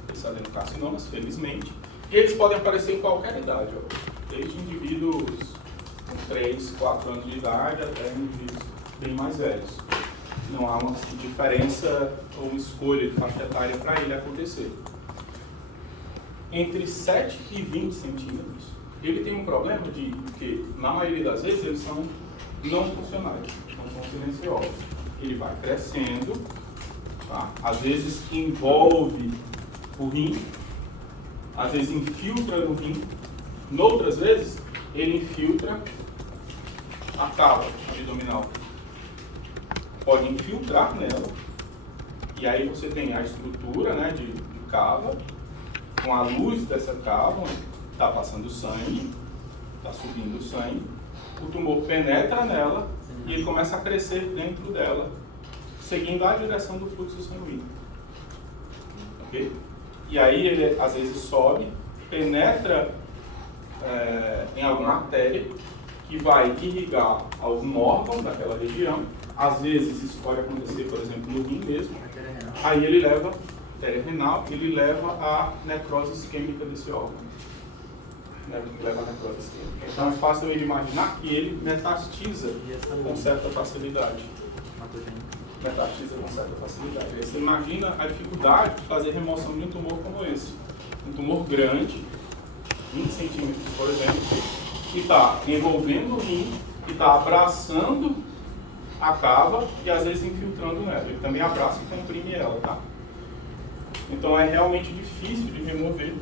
esses adenocarcinomas, felizmente. E eles podem aparecer em qualquer idade, ó, desde indivíduos com 3, 4 anos de idade até indivíduos bem mais velhos. Não há uma diferença ou uma escolha de faixa etária para ele acontecer. Entre 7 e 20 centímetros, ele tem um problema de que, na maioria das vezes, eles são não funcionais, não são silenciosos. Ele vai crescendo, tá? Às vezes envolve o rim, às vezes infiltra no rim, noutras vezes ele infiltra a cava abdominal. Pode infiltrar nela, e aí você tem a estrutura, né, de cava, com a luz dessa cava, está passando sangue, está subindo o sangue, o tumor penetra nela e ele começa a crescer dentro dela, seguindo a direção do fluxo sanguíneo. Ok? E aí ele às vezes sobe, penetra em alguma artéria que vai irrigar algum órgão daquela região. Às vezes isso pode acontecer, por exemplo, no rim mesmo. Aí ele leva artéria renal, ele leva a necrose isquêmica desse órgão. Leva a necrose isquêmica. Então é fácil ele imaginar que ele metastiza com certa facilidade. Metastiza com certa facilidade. Aí você imagina a dificuldade de fazer remoção de um tumor como esse. Um tumor grande, 20 centímetros, por exemplo, que está envolvendo o rim, que está abraçando a cava e às vezes infiltrando nela. Ele também abraça e comprime ela, tá? Então é realmente difícil de remover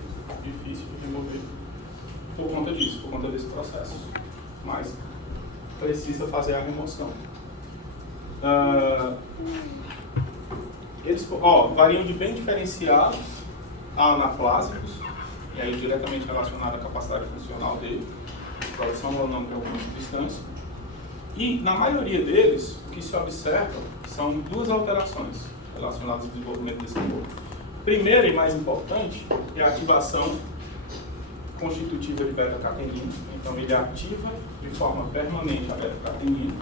por conta disso, por conta desse processo. Mas precisa fazer a remoção. Eles variam de bem diferenciados a anaplásicos, e aí diretamente relacionado à capacidade funcional dele, produção ou não de alguma substância. E na maioria deles, o que se observa são duas alterações relacionadas ao desenvolvimento desse tumor. Primeira e mais importante é a ativação constitutiva de beta-catenina, então ele ativa de forma permanente a beta-catenina.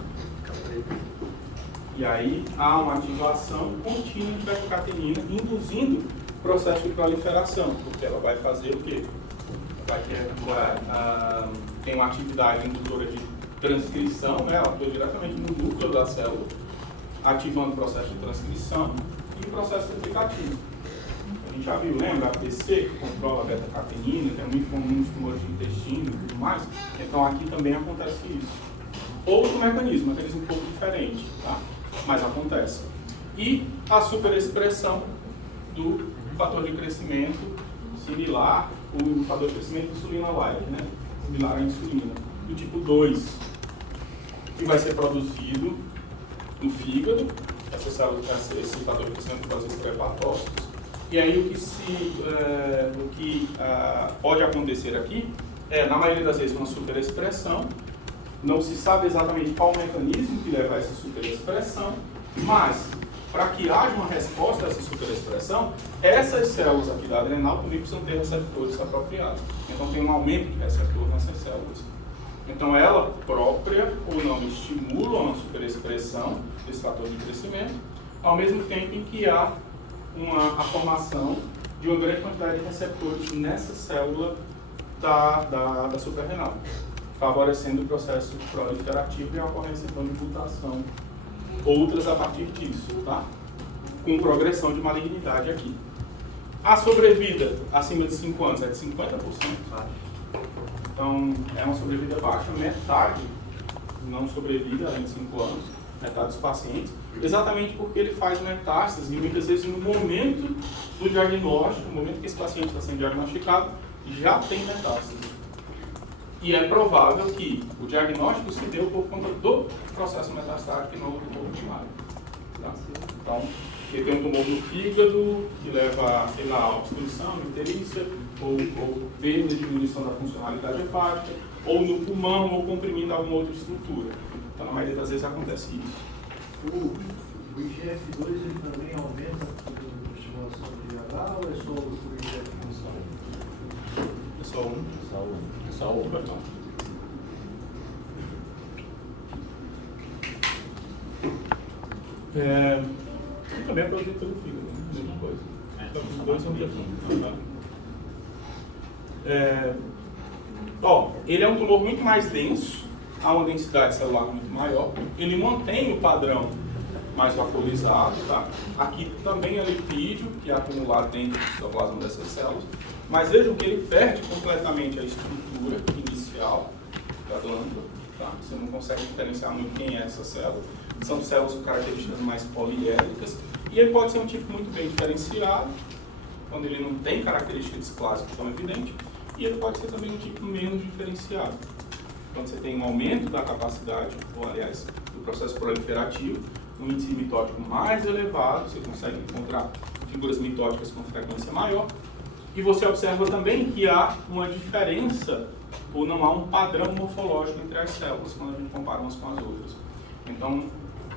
E aí há uma ativação contínua de beta-catenina, induzindo o processo de proliferação, porque ela vai fazer o quê? Tem uma atividade indutora de transcrição, né? Ela atua diretamente no núcleo da célula, ativando o processo de transcrição e o processo replicativo. A gente já viu, lembra? A PC, que controla a beta-catenina, que é muito comum nos tumores de intestino e tudo mais. Então aqui também acontece isso. Outro mecanismo um pouco diferente, tá? Mas acontece. E a superexpressão do fator de crescimento similar, o fator de crescimento insulina-like, né? Similar à insulina, do tipo 2, que vai ser produzido no fígado, esse fator de crescimento produzido por hepatócitos. E aí o que pode acontecer aqui é, na maioria das vezes, uma superexpressão. Não se sabe exatamente qual o mecanismo que leva a essa superexpressão, mas para que haja uma resposta a essa superexpressão, essas células aqui da adrenal também precisam ter receptores apropriados. Então tem um aumento de receptor nessas células. Então ela própria ou não estimula uma superexpressão desse fator de crescimento, ao mesmo tempo em que há a formação de uma grande quantidade de receptores nessa célula da suprarrenal, favorecendo o processo proliferativo e a ocorrência então, de mutação, outras a partir disso, tá? Com progressão de malignidade aqui. A sobrevida acima de 5 anos é de 50%, então é uma sobrevida baixa, metade não sobrevive além de 5 anos, metade dos pacientes, exatamente porque ele faz metástase e muitas vezes no momento do diagnóstico, no momento que esse paciente está sendo diagnosticado, já tem metástase. E é provável que o diagnóstico se deu por conta do processo metastático e não do tumor primário. Tá? Então, ele tem um tumor no fígado que leva, sei lá, a obstrução, icterícia, ou perda de diminuição da funcionalidade hepática, ou no pulmão, ou comprimindo alguma outra estrutura. Então, na maioria das vezes acontece isso. O IGF-2 ele também aumenta a estimulação de GH ou é só o IGF-1? É só um. Só um, perdão. E também é produzido pelo fígado, né? Mesma coisa. Então, os dois são definidos. Ele é um tumor muito mais denso, há uma densidade celular muito maior, ele mantém o padrão mais vaporizado, tá? Aqui também é lipídio, que é acumulado dentro do citoplasma dessas células, mas vejam que ele perde completamente a estrutura inicial da glândula, tá? Você não consegue diferenciar muito quem é essa célula. São células com características mais poliédricas, e ele pode ser um tipo muito bem diferenciado, quando ele não tem característica displásica tão evidente, e ele pode ser também um tipo menos diferenciado. Quando você tem um aumento da capacidade, ou aliás, do processo proliferativo, um índice mitótico mais elevado, você consegue encontrar figuras mitóticas com frequência maior, e você observa também que há uma diferença, ou não há um padrão morfológico entre as células, quando a gente compara umas com as outras. Então,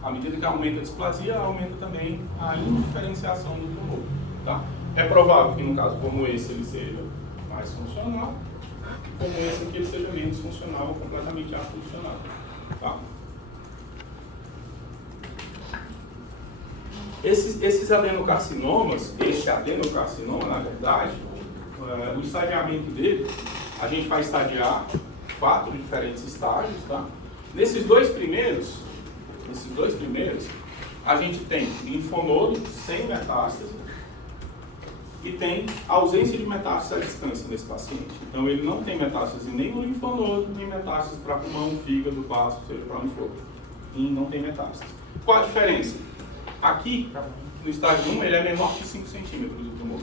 à medida que aumenta a displasia, aumenta também a indiferenciação do tumor. Tá? É provável que, num caso como esse, ele seja mais funcional, como esse aqui ele seja menos funcional ou completamente afuncional. Tá? Esses adenocarcinomas, esse adenocarcinoma, na verdade, o estadiamento dele, a gente vai estadiar 4 diferentes estágios, tá? Nesses dois primeiros, a gente tem linfonodo sem metástase e tem ausência de metástase à distância nesse paciente. Então ele não tem metástase nem no linfonodo, nem metástase para pulmão, fígado, baço, seja para onde for. E não tem metástase. Qual a diferença? Aqui, no estágio 1, ele é menor que 5 centímetros do tumor.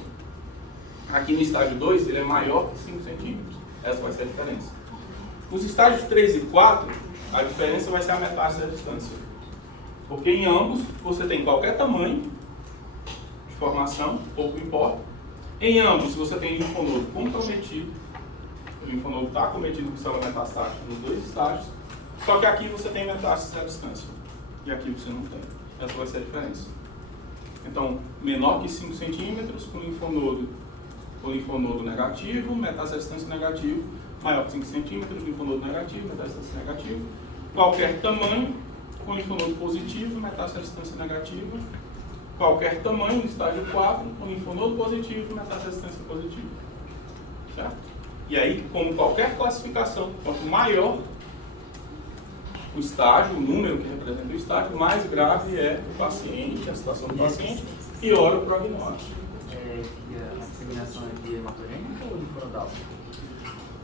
Aqui no estágio 2, ele é maior que 5 centímetros. Essa vai ser a diferença. Nos estágios 3 e 4, a diferença vai ser a metástase à distância. Porque em ambos, você tem qualquer tamanho de formação, pouco importa. Em ambos, você tem linfonodo comprometido. O linfonodo está acometido com célula metastática nos dois estágios. Só que aqui você tem metástase à distância. E aqui você não tem. Essa vai ser a diferença. Então, menor que 5 centímetros, com linfonodo com linfonodo negativo, metastasistância negativo, maior que 5 centímetros, linfonodo negativo, metastasistância negativo. Qualquer tamanho, com linfonodo positivo, metastasistância negativa. Qualquer tamanho, estágio 4, com linfonodo positivo, metastasistância positiva. Certo? E aí, como qualquer classificação, quanto maior o estágio, o número que representa o estágio, mais grave é o paciente, a situação do paciente, pior o prognóstico. A disseminação é hematogênica ou linfonodal?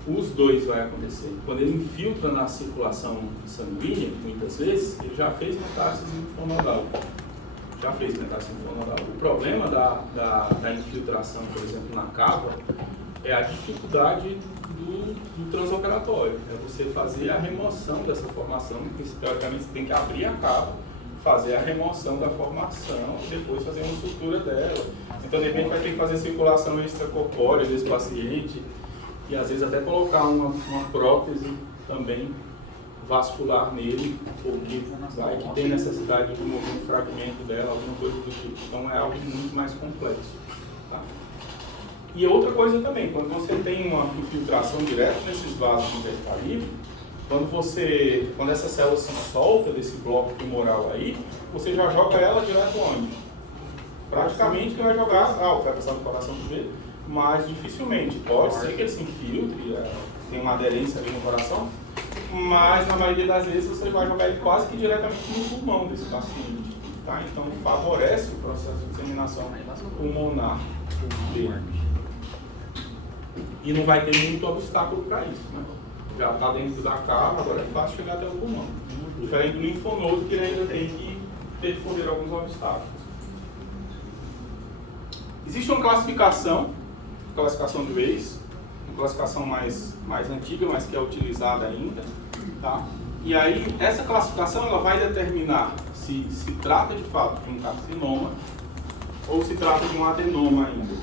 Os dois vai acontecer. Quando ele infiltra na circulação sanguínea, muitas vezes, ele já fez metástase linfonodal. O problema da infiltração, por exemplo, na cava, é a dificuldade do transoperatório. É você fazer a remoção dessa formação, porque teoricamente você tem que abrir a cava, fazer a remoção da formação, depois fazer uma sutura dela. Então, de repente, vai ter que fazer circulação extracorpórea desse paciente e, às vezes, até colocar uma prótese também vascular nele, porque vai que tem necessidade de mover um fragmento dela, alguma coisa do tipo. Então, é algo muito mais complexo. Tá? E outra coisa também, quando você tem uma infiltração direta nesses vasos intercalíbrio, quando essa célula se solta desse bloco tumoral aí, você já joga ela direto onde? Praticamente que vai jogar, vai passar no coração primeiro, mas dificilmente. Pode ser que ele se infiltre, tem uma aderência ali no coração, mas na maioria das vezes você vai jogar ele quase que diretamente no pulmão desse paciente. Tá? Então favorece o processo de disseminação pulmonar dele. E não vai ter muito obstáculo para isso, né? Já está dentro da cava, agora é fácil chegar até o pulmão. Diferente do linfonodo, que ele ainda tem que percorrer alguns obstáculos. Existe uma classificação de Weiss, uma classificação mais antiga, mas que é utilizada ainda. Tá? E aí, essa classificação ela vai determinar se trata de fato de um carcinoma ou se trata de um adenoma ainda.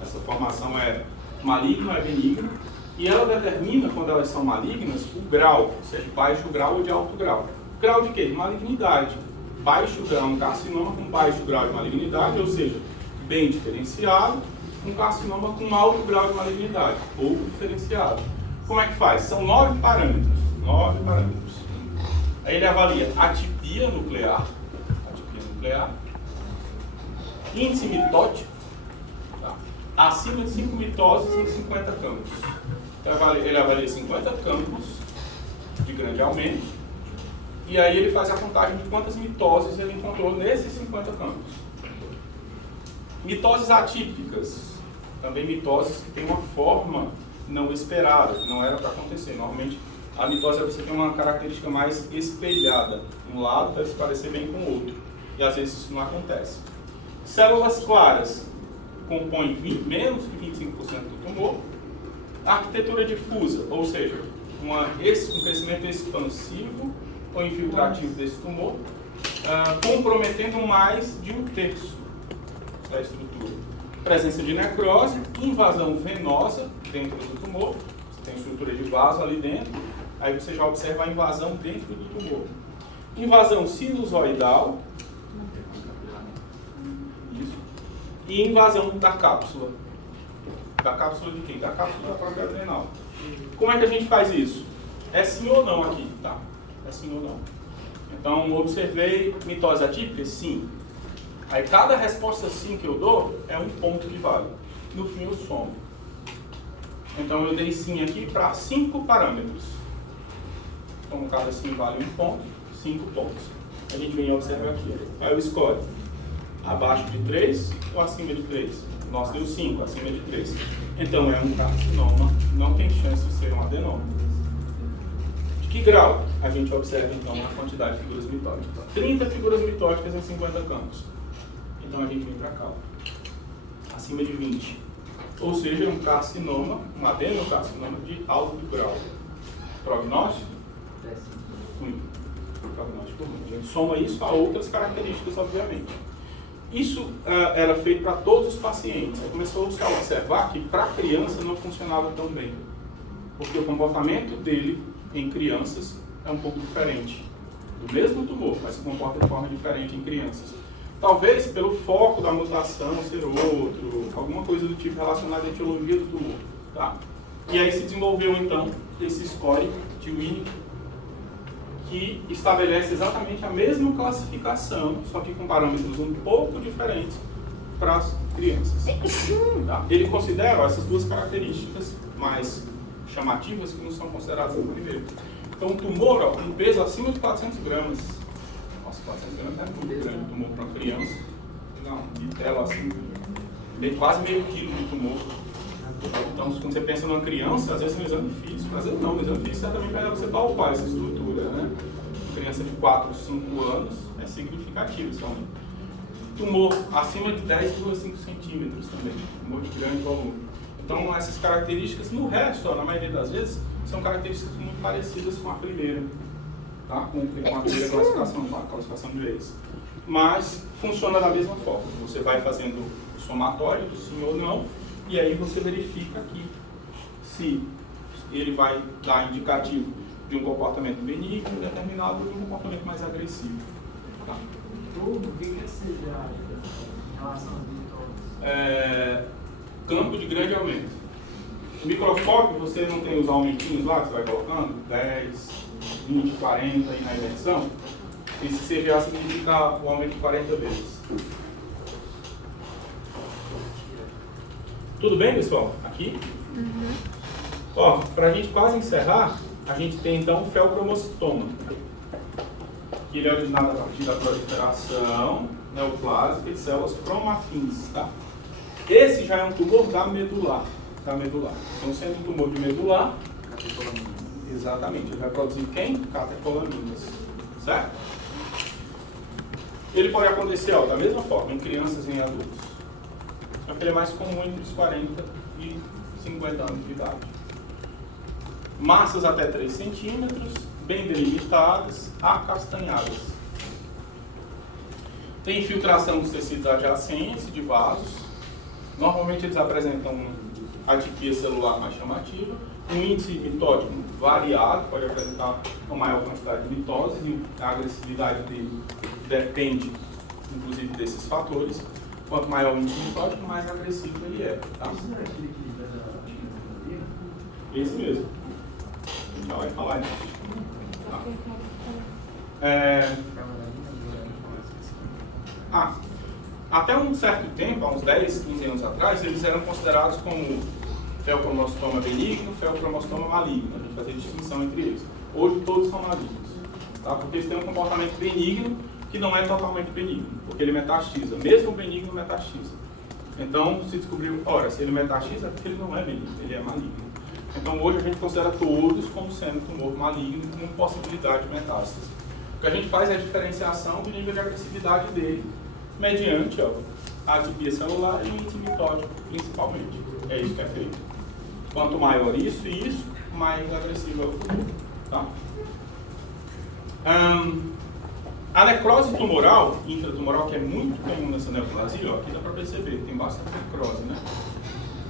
Essa formação é maligna ou é benigna, e ela determina, quando elas são malignas, o grau, se é de baixo grau ou de alto grau. Grau de quê? De malignidade. Baixo grau, um carcinoma com baixo grau de malignidade, ou seja, bem diferenciado, um carcinoma com alto grau de malignidade, pouco diferenciado. Como é que faz? São 9 parâmetros. Aí ele avalia atipia nuclear, índice mitótico, tá? Acima de 5 mitoses em 50 campos. Então ele avalia 50 campos de grande aumento, e aí ele faz a contagem de quantas mitoses ele encontrou nesses 50 campos. Mitoses atípicas, também mitoses que têm uma forma não esperada, que não era para acontecer. Normalmente a mitose você tem uma característica mais espelhada. Um lado deve se parecer bem com o outro, e às vezes isso não acontece. Células claras compõem menos de 25% do tumor. Arquitetura difusa, ou seja, um crescimento expansivo ou infiltrativo desse tumor, comprometendo mais de 1/3 da estrutura. Presença de necrose, invasão venosa dentro do tumor, você tem estrutura de vaso ali dentro, aí você já observa a invasão dentro do tumor. Invasão sinusoidal, isso, e invasão da cápsula. Da cápsula de quem? Da cápsula da própria adrenal. Como é que a gente faz isso? É sim ou não aqui, tá? É sim ou não. Então, observei mitose atípica? Sim. Aí, cada resposta sim que eu dou é um ponto que vale. No fim, eu somo. Então, eu dei sim aqui para 5 parâmetros. Então, cada sim vale 1 ponto, 5 pontos. A gente vem e observa aqui. Aí eu escolho abaixo de 3 ou acima de 3. Nossa, deu 5, acima de 3. Então, é um carcinoma, não tem chance de ser um adenoma. De que grau? A gente observa, então, a quantidade de figuras mitóticas. 30 figuras mitóticas em 50 campos. Então, a gente vem para cá. Acima de 20. Ou seja, um carcinoma, um adenocarcinoma de alto grau. Prognóstico? Ruim. Prognóstico ruim. A gente soma isso a outras características, obviamente. Isso era feito para todos os pacientes. Aí começou a observar que para a criança não funcionava tão bem. Porque o comportamento dele em crianças é um pouco diferente. Do mesmo tumor, mas se comporta de forma diferente em crianças. Talvez pelo foco da mutação ser outro, alguma coisa do tipo relacionada à etiologia do tumor. Tá? E aí se desenvolveu então esse score de Winnick, que estabelece exatamente a mesma classificação, só que com parâmetros um pouco diferentes para as crianças. Tá? Ele considera essas duas características mais chamativas que não são consideradas no primeiro. Então o tumor, ó, um peso acima de 400 gramas. Nossa, 400 gramas é muito grande o tumor para uma criança. Não, de tela assim, quase meio quilo de tumor. Então, quando você pensa numa criança, às vezes é um exame físico, às vezes não, no exame físico certamente vai dar você palpar essa estrutura, né? Uma criança de 4, 5 anos é significativo esse aumento. Tumor acima de 10,5 centímetros também, tumor de grande volume. Então, essas características, no resto, ó, na maioria das vezes, são características muito parecidas com a primeira, tá? Com a primeira classificação, com a classificação de Weiss. Mas funciona da mesma forma. Você vai fazendo o somatório do sim ou não, e aí você verifica aqui se ele vai dar indicativo de um comportamento benigno determinado ou de um comportamento mais agressivo. Tá? O que é CGA em relação às mitoses? Campo de grande aumento. No microscópio você não tem os aumentinhos lá que você vai colocando, 10, 20, 40 e na inversão. Esse CGA significa o aumento de 40 vezes. Tudo bem, pessoal? Aqui? Uhum. Ó, para a gente quase encerrar, a gente tem então o feocromocitoma. Que ele é originado a partir da proliferação neoplásica de células cromafins, tá? Esse já é um tumor da medular. Então, sendo um tumor de medular, exatamente, ele vai produzir quem? Catecolaminas, certo? Ele pode acontecer, ó, da mesma forma, em crianças e em adultos. Só que ele é mais comum entre os 40 e 50 anos de idade. Massas até 3 centímetros, bem delimitadas, acastanhadas. Tem infiltração dos tecidos adjacentes, de vasos. Normalmente eles apresentam atipia celular mais chamativa, um índice mitótico variado, pode apresentar uma maior quantidade de mitoses, e a agressividade dele depende, inclusive, desses fatores. Quanto maior o índice mitótico, mais agressivo ele é. Tá? Isso não é aquele que da China? Esse mesmo. Já vai falar disso. Tá? Até um certo tempo, há uns 10, 15 anos atrás, eles eram considerados como feocromocitoma benigno e feocromocitoma maligno. A gente fazia distinção entre eles. Hoje todos são malignos, tá? Porque eles têm um comportamento benigno que não é totalmente benigno, porque ele metastiza. Mesmo o benigno metastiza. Então se descobriu, ora, se ele metastiza é porque ele não é benigno, ele é maligno. Então hoje a gente considera todos como sendo tumor maligno com possibilidade de metástase. O que a gente faz é a diferenciação do nível de agressividade dele, mediante, ó, a atipia celular e o índice mitótico, principalmente. É isso que é feito. Quanto maior isso e isso, mais agressivo é o tumor. Tá? A necrose tumoral, intratumoral, que é muito comum nessa neoplasia, ó, aqui dá para perceber, tem bastante necrose, né?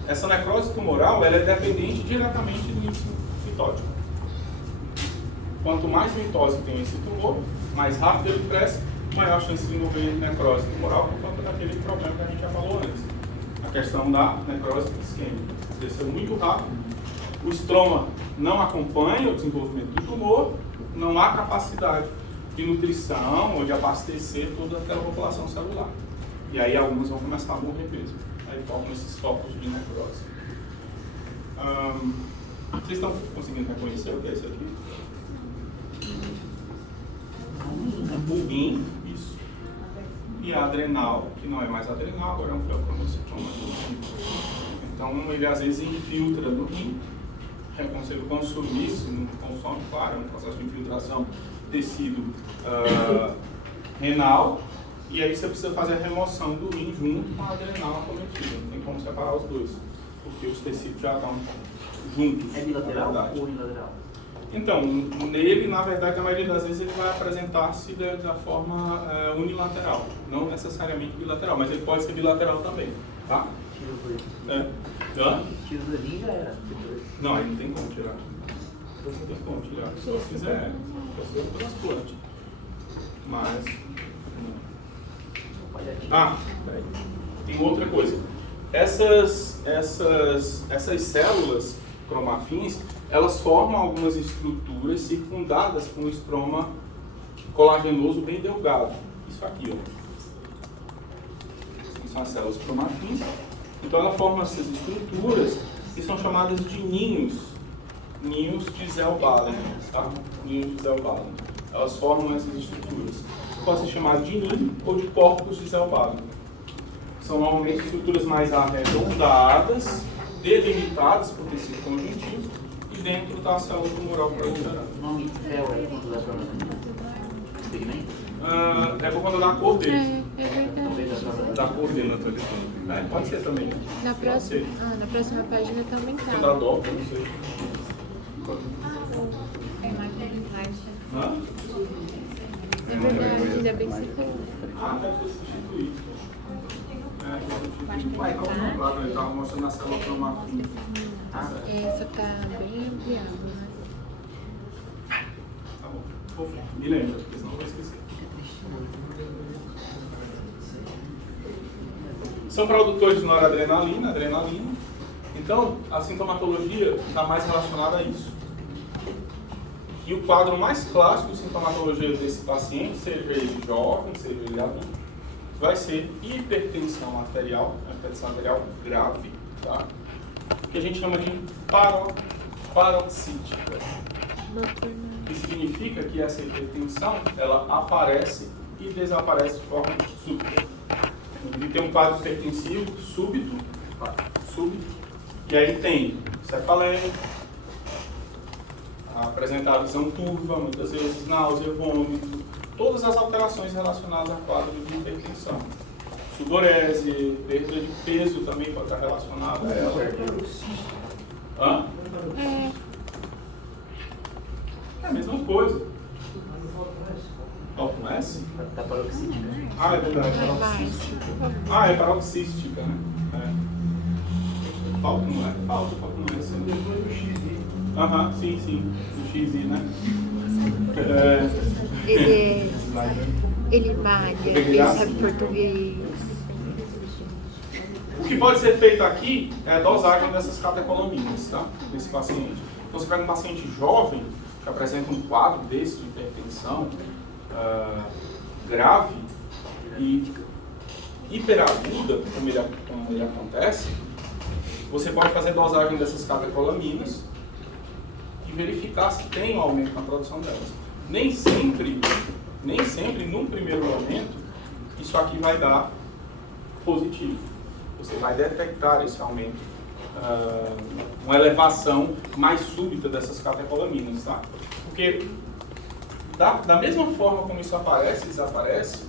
Essa necrose tumoral, ela é dependente diretamente do índice mitótico. Quanto mais mitose tem esse tumor, mais rápido ele cresce, maior chance de desenvolver necrose tumoral por conta daquele problema que a gente já falou antes. A questão da necrose isquêmica. Cresceu muito rápido, o estroma não acompanha o desenvolvimento do tumor, não há capacidade de nutrição ou de abastecer toda aquela população celular. E aí algumas vão começar a morrer mesmo. Aí formam esses focos de necrose. Vocês estão conseguindo reconhecer o que é isso aqui? Bulbim, isso. E a adrenal, que não é mais adrenal, agora é um feocromocitoma. Então ele às vezes infiltra no rim. Se ele consumir, se não consome, claro, é um processo de infiltração tecido renal, e aí você precisa fazer a remoção do rim junto com a adrenal acometida. Não tem como separar os dois, porque os tecidos já estão juntos. É bilateral ou unilateral? Então, nele, na verdade, a maioria das vezes ele vai apresentar-se da forma unilateral, não necessariamente bilateral, mas ele pode ser bilateral também, tá? Tira o dois. Tira o rim já era. Não, aí não tem como tirar. Não tem como tirar. Se quiser, pode ser um transplante. Mas, não. Peraí. Tem outra coisa. Essas células cromafins, elas formam algumas estruturas circundadas por um estroma colagenoso bem delgado. Isso aqui, ó. São as células cromafins. Então ela forma essas estruturas que são chamadas de ninhos de Zellbaden, tá? Ninhos de Zellbaden. Elas formam essas estruturas. Pode ser chamado de ninho ou de corpos de Zellbaden. São normalmente estruturas mais arredondadas, delimitadas por tecido conjuntivo e dentro da célula tumoral proliferada. O nome céu é quando dá pra pigmento? É por conta da cor dele. É verdade. Da cor dele. Pode ser também. Na próxima página também tá. Da dobra, não sei. Hã? É verdade, ainda bem que você falou. Deve ter substituído. Ué, qual é o nome? Claro, ele estava mostrando a célula cromafim. Essa tá bem ampliada, né? Tá bom. Me lembra, porque senão eu vou esquecer. São produtores de noradrenalina, adrenalina. Então, a sintomatologia está mais relacionada a isso. E o quadro mais clássico de sintomatologia desse paciente, seja ele jovem, seja ele adulto, vai ser hipertensão arterial grave, tá? Que a gente chama de paroxística. Que significa que essa hipertensão, ela aparece e desaparece de forma súbita. Ele tem um quadro hipertensivo súbito, e aí tem cefaleia, apresentar visão turva, muitas vezes náusea, vômito, todas as alterações relacionadas a quadro de hipertensão. Sudorese, perda de peso também pode estar relacionada a ela. Hã? É a mesma coisa. Falta um S? Tá paroxística. É verdade, paroxística. É paroxística, né? Falta um S. Falta um S. Sim. O XI, né? Ele malha, ele sabe português. O que pode ser feito aqui é a dosagem dessas catecolaminas, tá? Nesse paciente. Então, você pega um paciente jovem que apresenta um quadro desse de hipertensão grave e hiperaguda, como ele acontece, você pode fazer dosagem dessas catecolaminas e verificar se tem um aumento na produção delas. Nem sempre, num primeiro momento, isso aqui vai dar positivo. Você vai detectar esse aumento, uma elevação mais súbita dessas catecolaminas, tá? Porque da mesma forma como isso aparece e desaparece,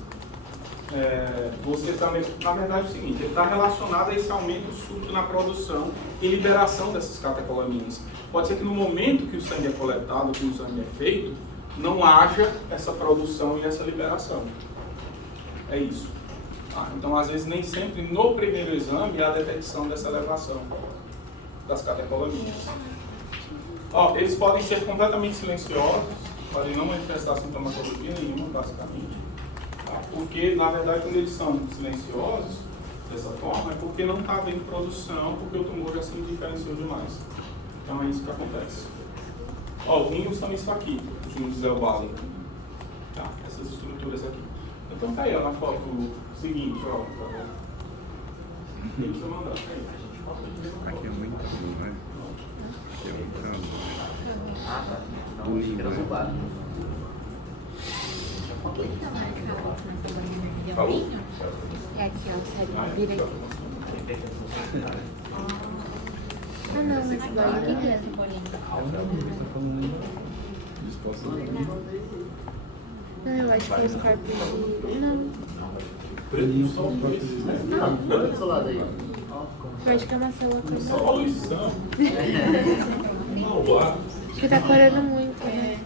você também, na verdade é o seguinte, ele está relacionado a esse aumento súbito na produção e liberação dessas catecolaminas. Pode ser que no momento que o sangue é coletado, que o exame é feito, não haja essa produção e essa liberação. É isso. Então, às vezes, nem sempre no primeiro exame há a detecção dessa elevação das catecolaminas. Eles podem ser completamente silenciosos, podem não manifestar sintomatologia nenhuma, basicamente. Porque, na verdade, quando eles são silenciosos, dessa forma, é porque não está havendo produção, porque o tumor já se indiferenciou demais. Então, é isso que acontece. Os ninhos são isso aqui, os ninhos de Zellbaden. Essas estruturas aqui. Então, tá aí, na foto seguinte, Deixa eu mandar, tá aí. Aqui é muito bom, né? Aqui é muito bom. Não, era zombado. Falou? É aqui, ó, sério, vira aqui. Não, esse daí, o que é essa bolinha? Não, eu acho que é os corpos de... Não. Olha do seu lado aí. Eu acho que é uma célula Só corporal. poluição. Acho que tá corando muito, né?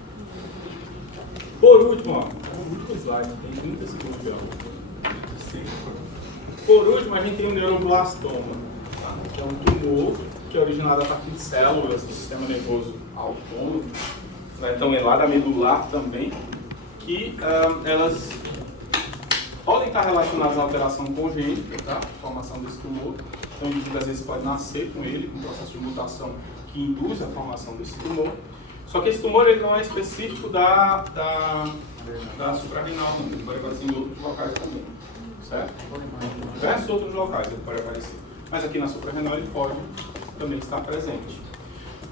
Por último, o último slide, tem 30 segundos de aula. Por último, a gente tem o neuroblastoma, tá? Que é um tumor que é originado a partir de células do sistema nervoso autônomo, né? Então é lá da medular também, que elas podem estar relacionados à alteração congênita, tá? Formação desse tumor. Então, o indivíduo às vezes pode nascer com ele, com um processo de mutação que induz a formação desse tumor. Só que esse tumor ele não é específico da suprarrenal, não. Ele pode aparecer em outros locais também, certo? Em diversos outros locais ele pode aparecer. Mas aqui na suprarrenal ele pode também estar presente.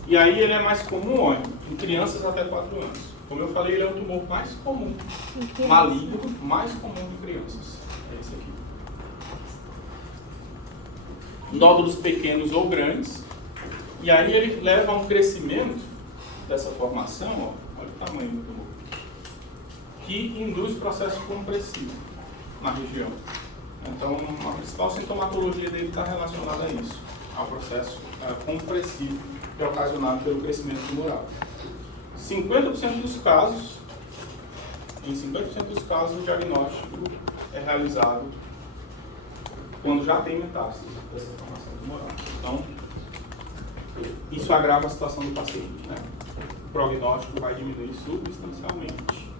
E aí ele é mais comum, ó, em crianças até 4 anos. Como eu falei, ele é o tumor mais comum, maligno, mais comum em crianças. É esse aqui. Nódulos pequenos ou grandes. E aí ele leva a um crescimento dessa formação, ó, olha o tamanho do tumor, que induz processo compressivo na região. Então, a principal sintomatologia dele está relacionada a isso, ao processo compressivo que é ocasionado pelo crescimento tumoral. 50% dos casos, em 50% dos casos, o diagnóstico é realizado quando já tem metástase dessa formação tumoral. Então, isso agrava a situação do paciente, né? O prognóstico vai diminuir substancialmente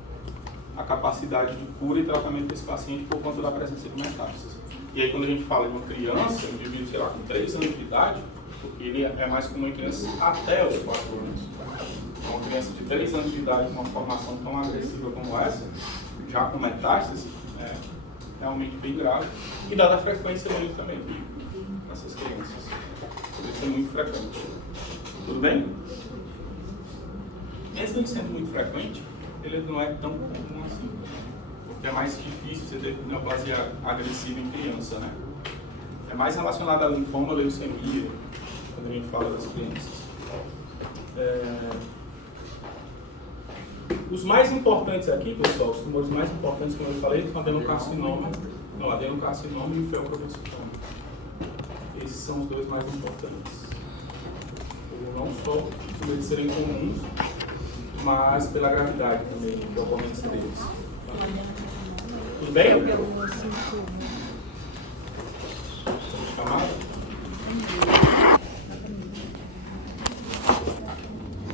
a capacidade de cura e tratamento desse paciente por conta da presença de metástases. E aí, quando a gente fala de uma criança, um indivíduo, sei lá, com 3 anos de idade, porque ele é mais comum em crianças até os 4 anos. Então, uma criança de 3 anos de idade com uma formação tão agressiva como essa, já com metástase, é realmente bem grave. E dada a frequência dele também, nessas crianças. Isso é muito frequente. Tudo bem? Mesmo ele sendo muito frequente, ele não é tão comum assim. Porque é mais difícil você ter neoplasia agressiva em criança, né? É mais relacionado a linfoma, leucemia, quando a gente fala das crianças. Os mais importantes aqui, pessoal, os tumores mais importantes, como eu falei, são adenocarcinoma e o feocromocitoma. Esses são os 2 mais importantes. Não só por eles serem comuns, mas pela gravidade também da ocorrência deles. Tudo bem? Vamos chamar?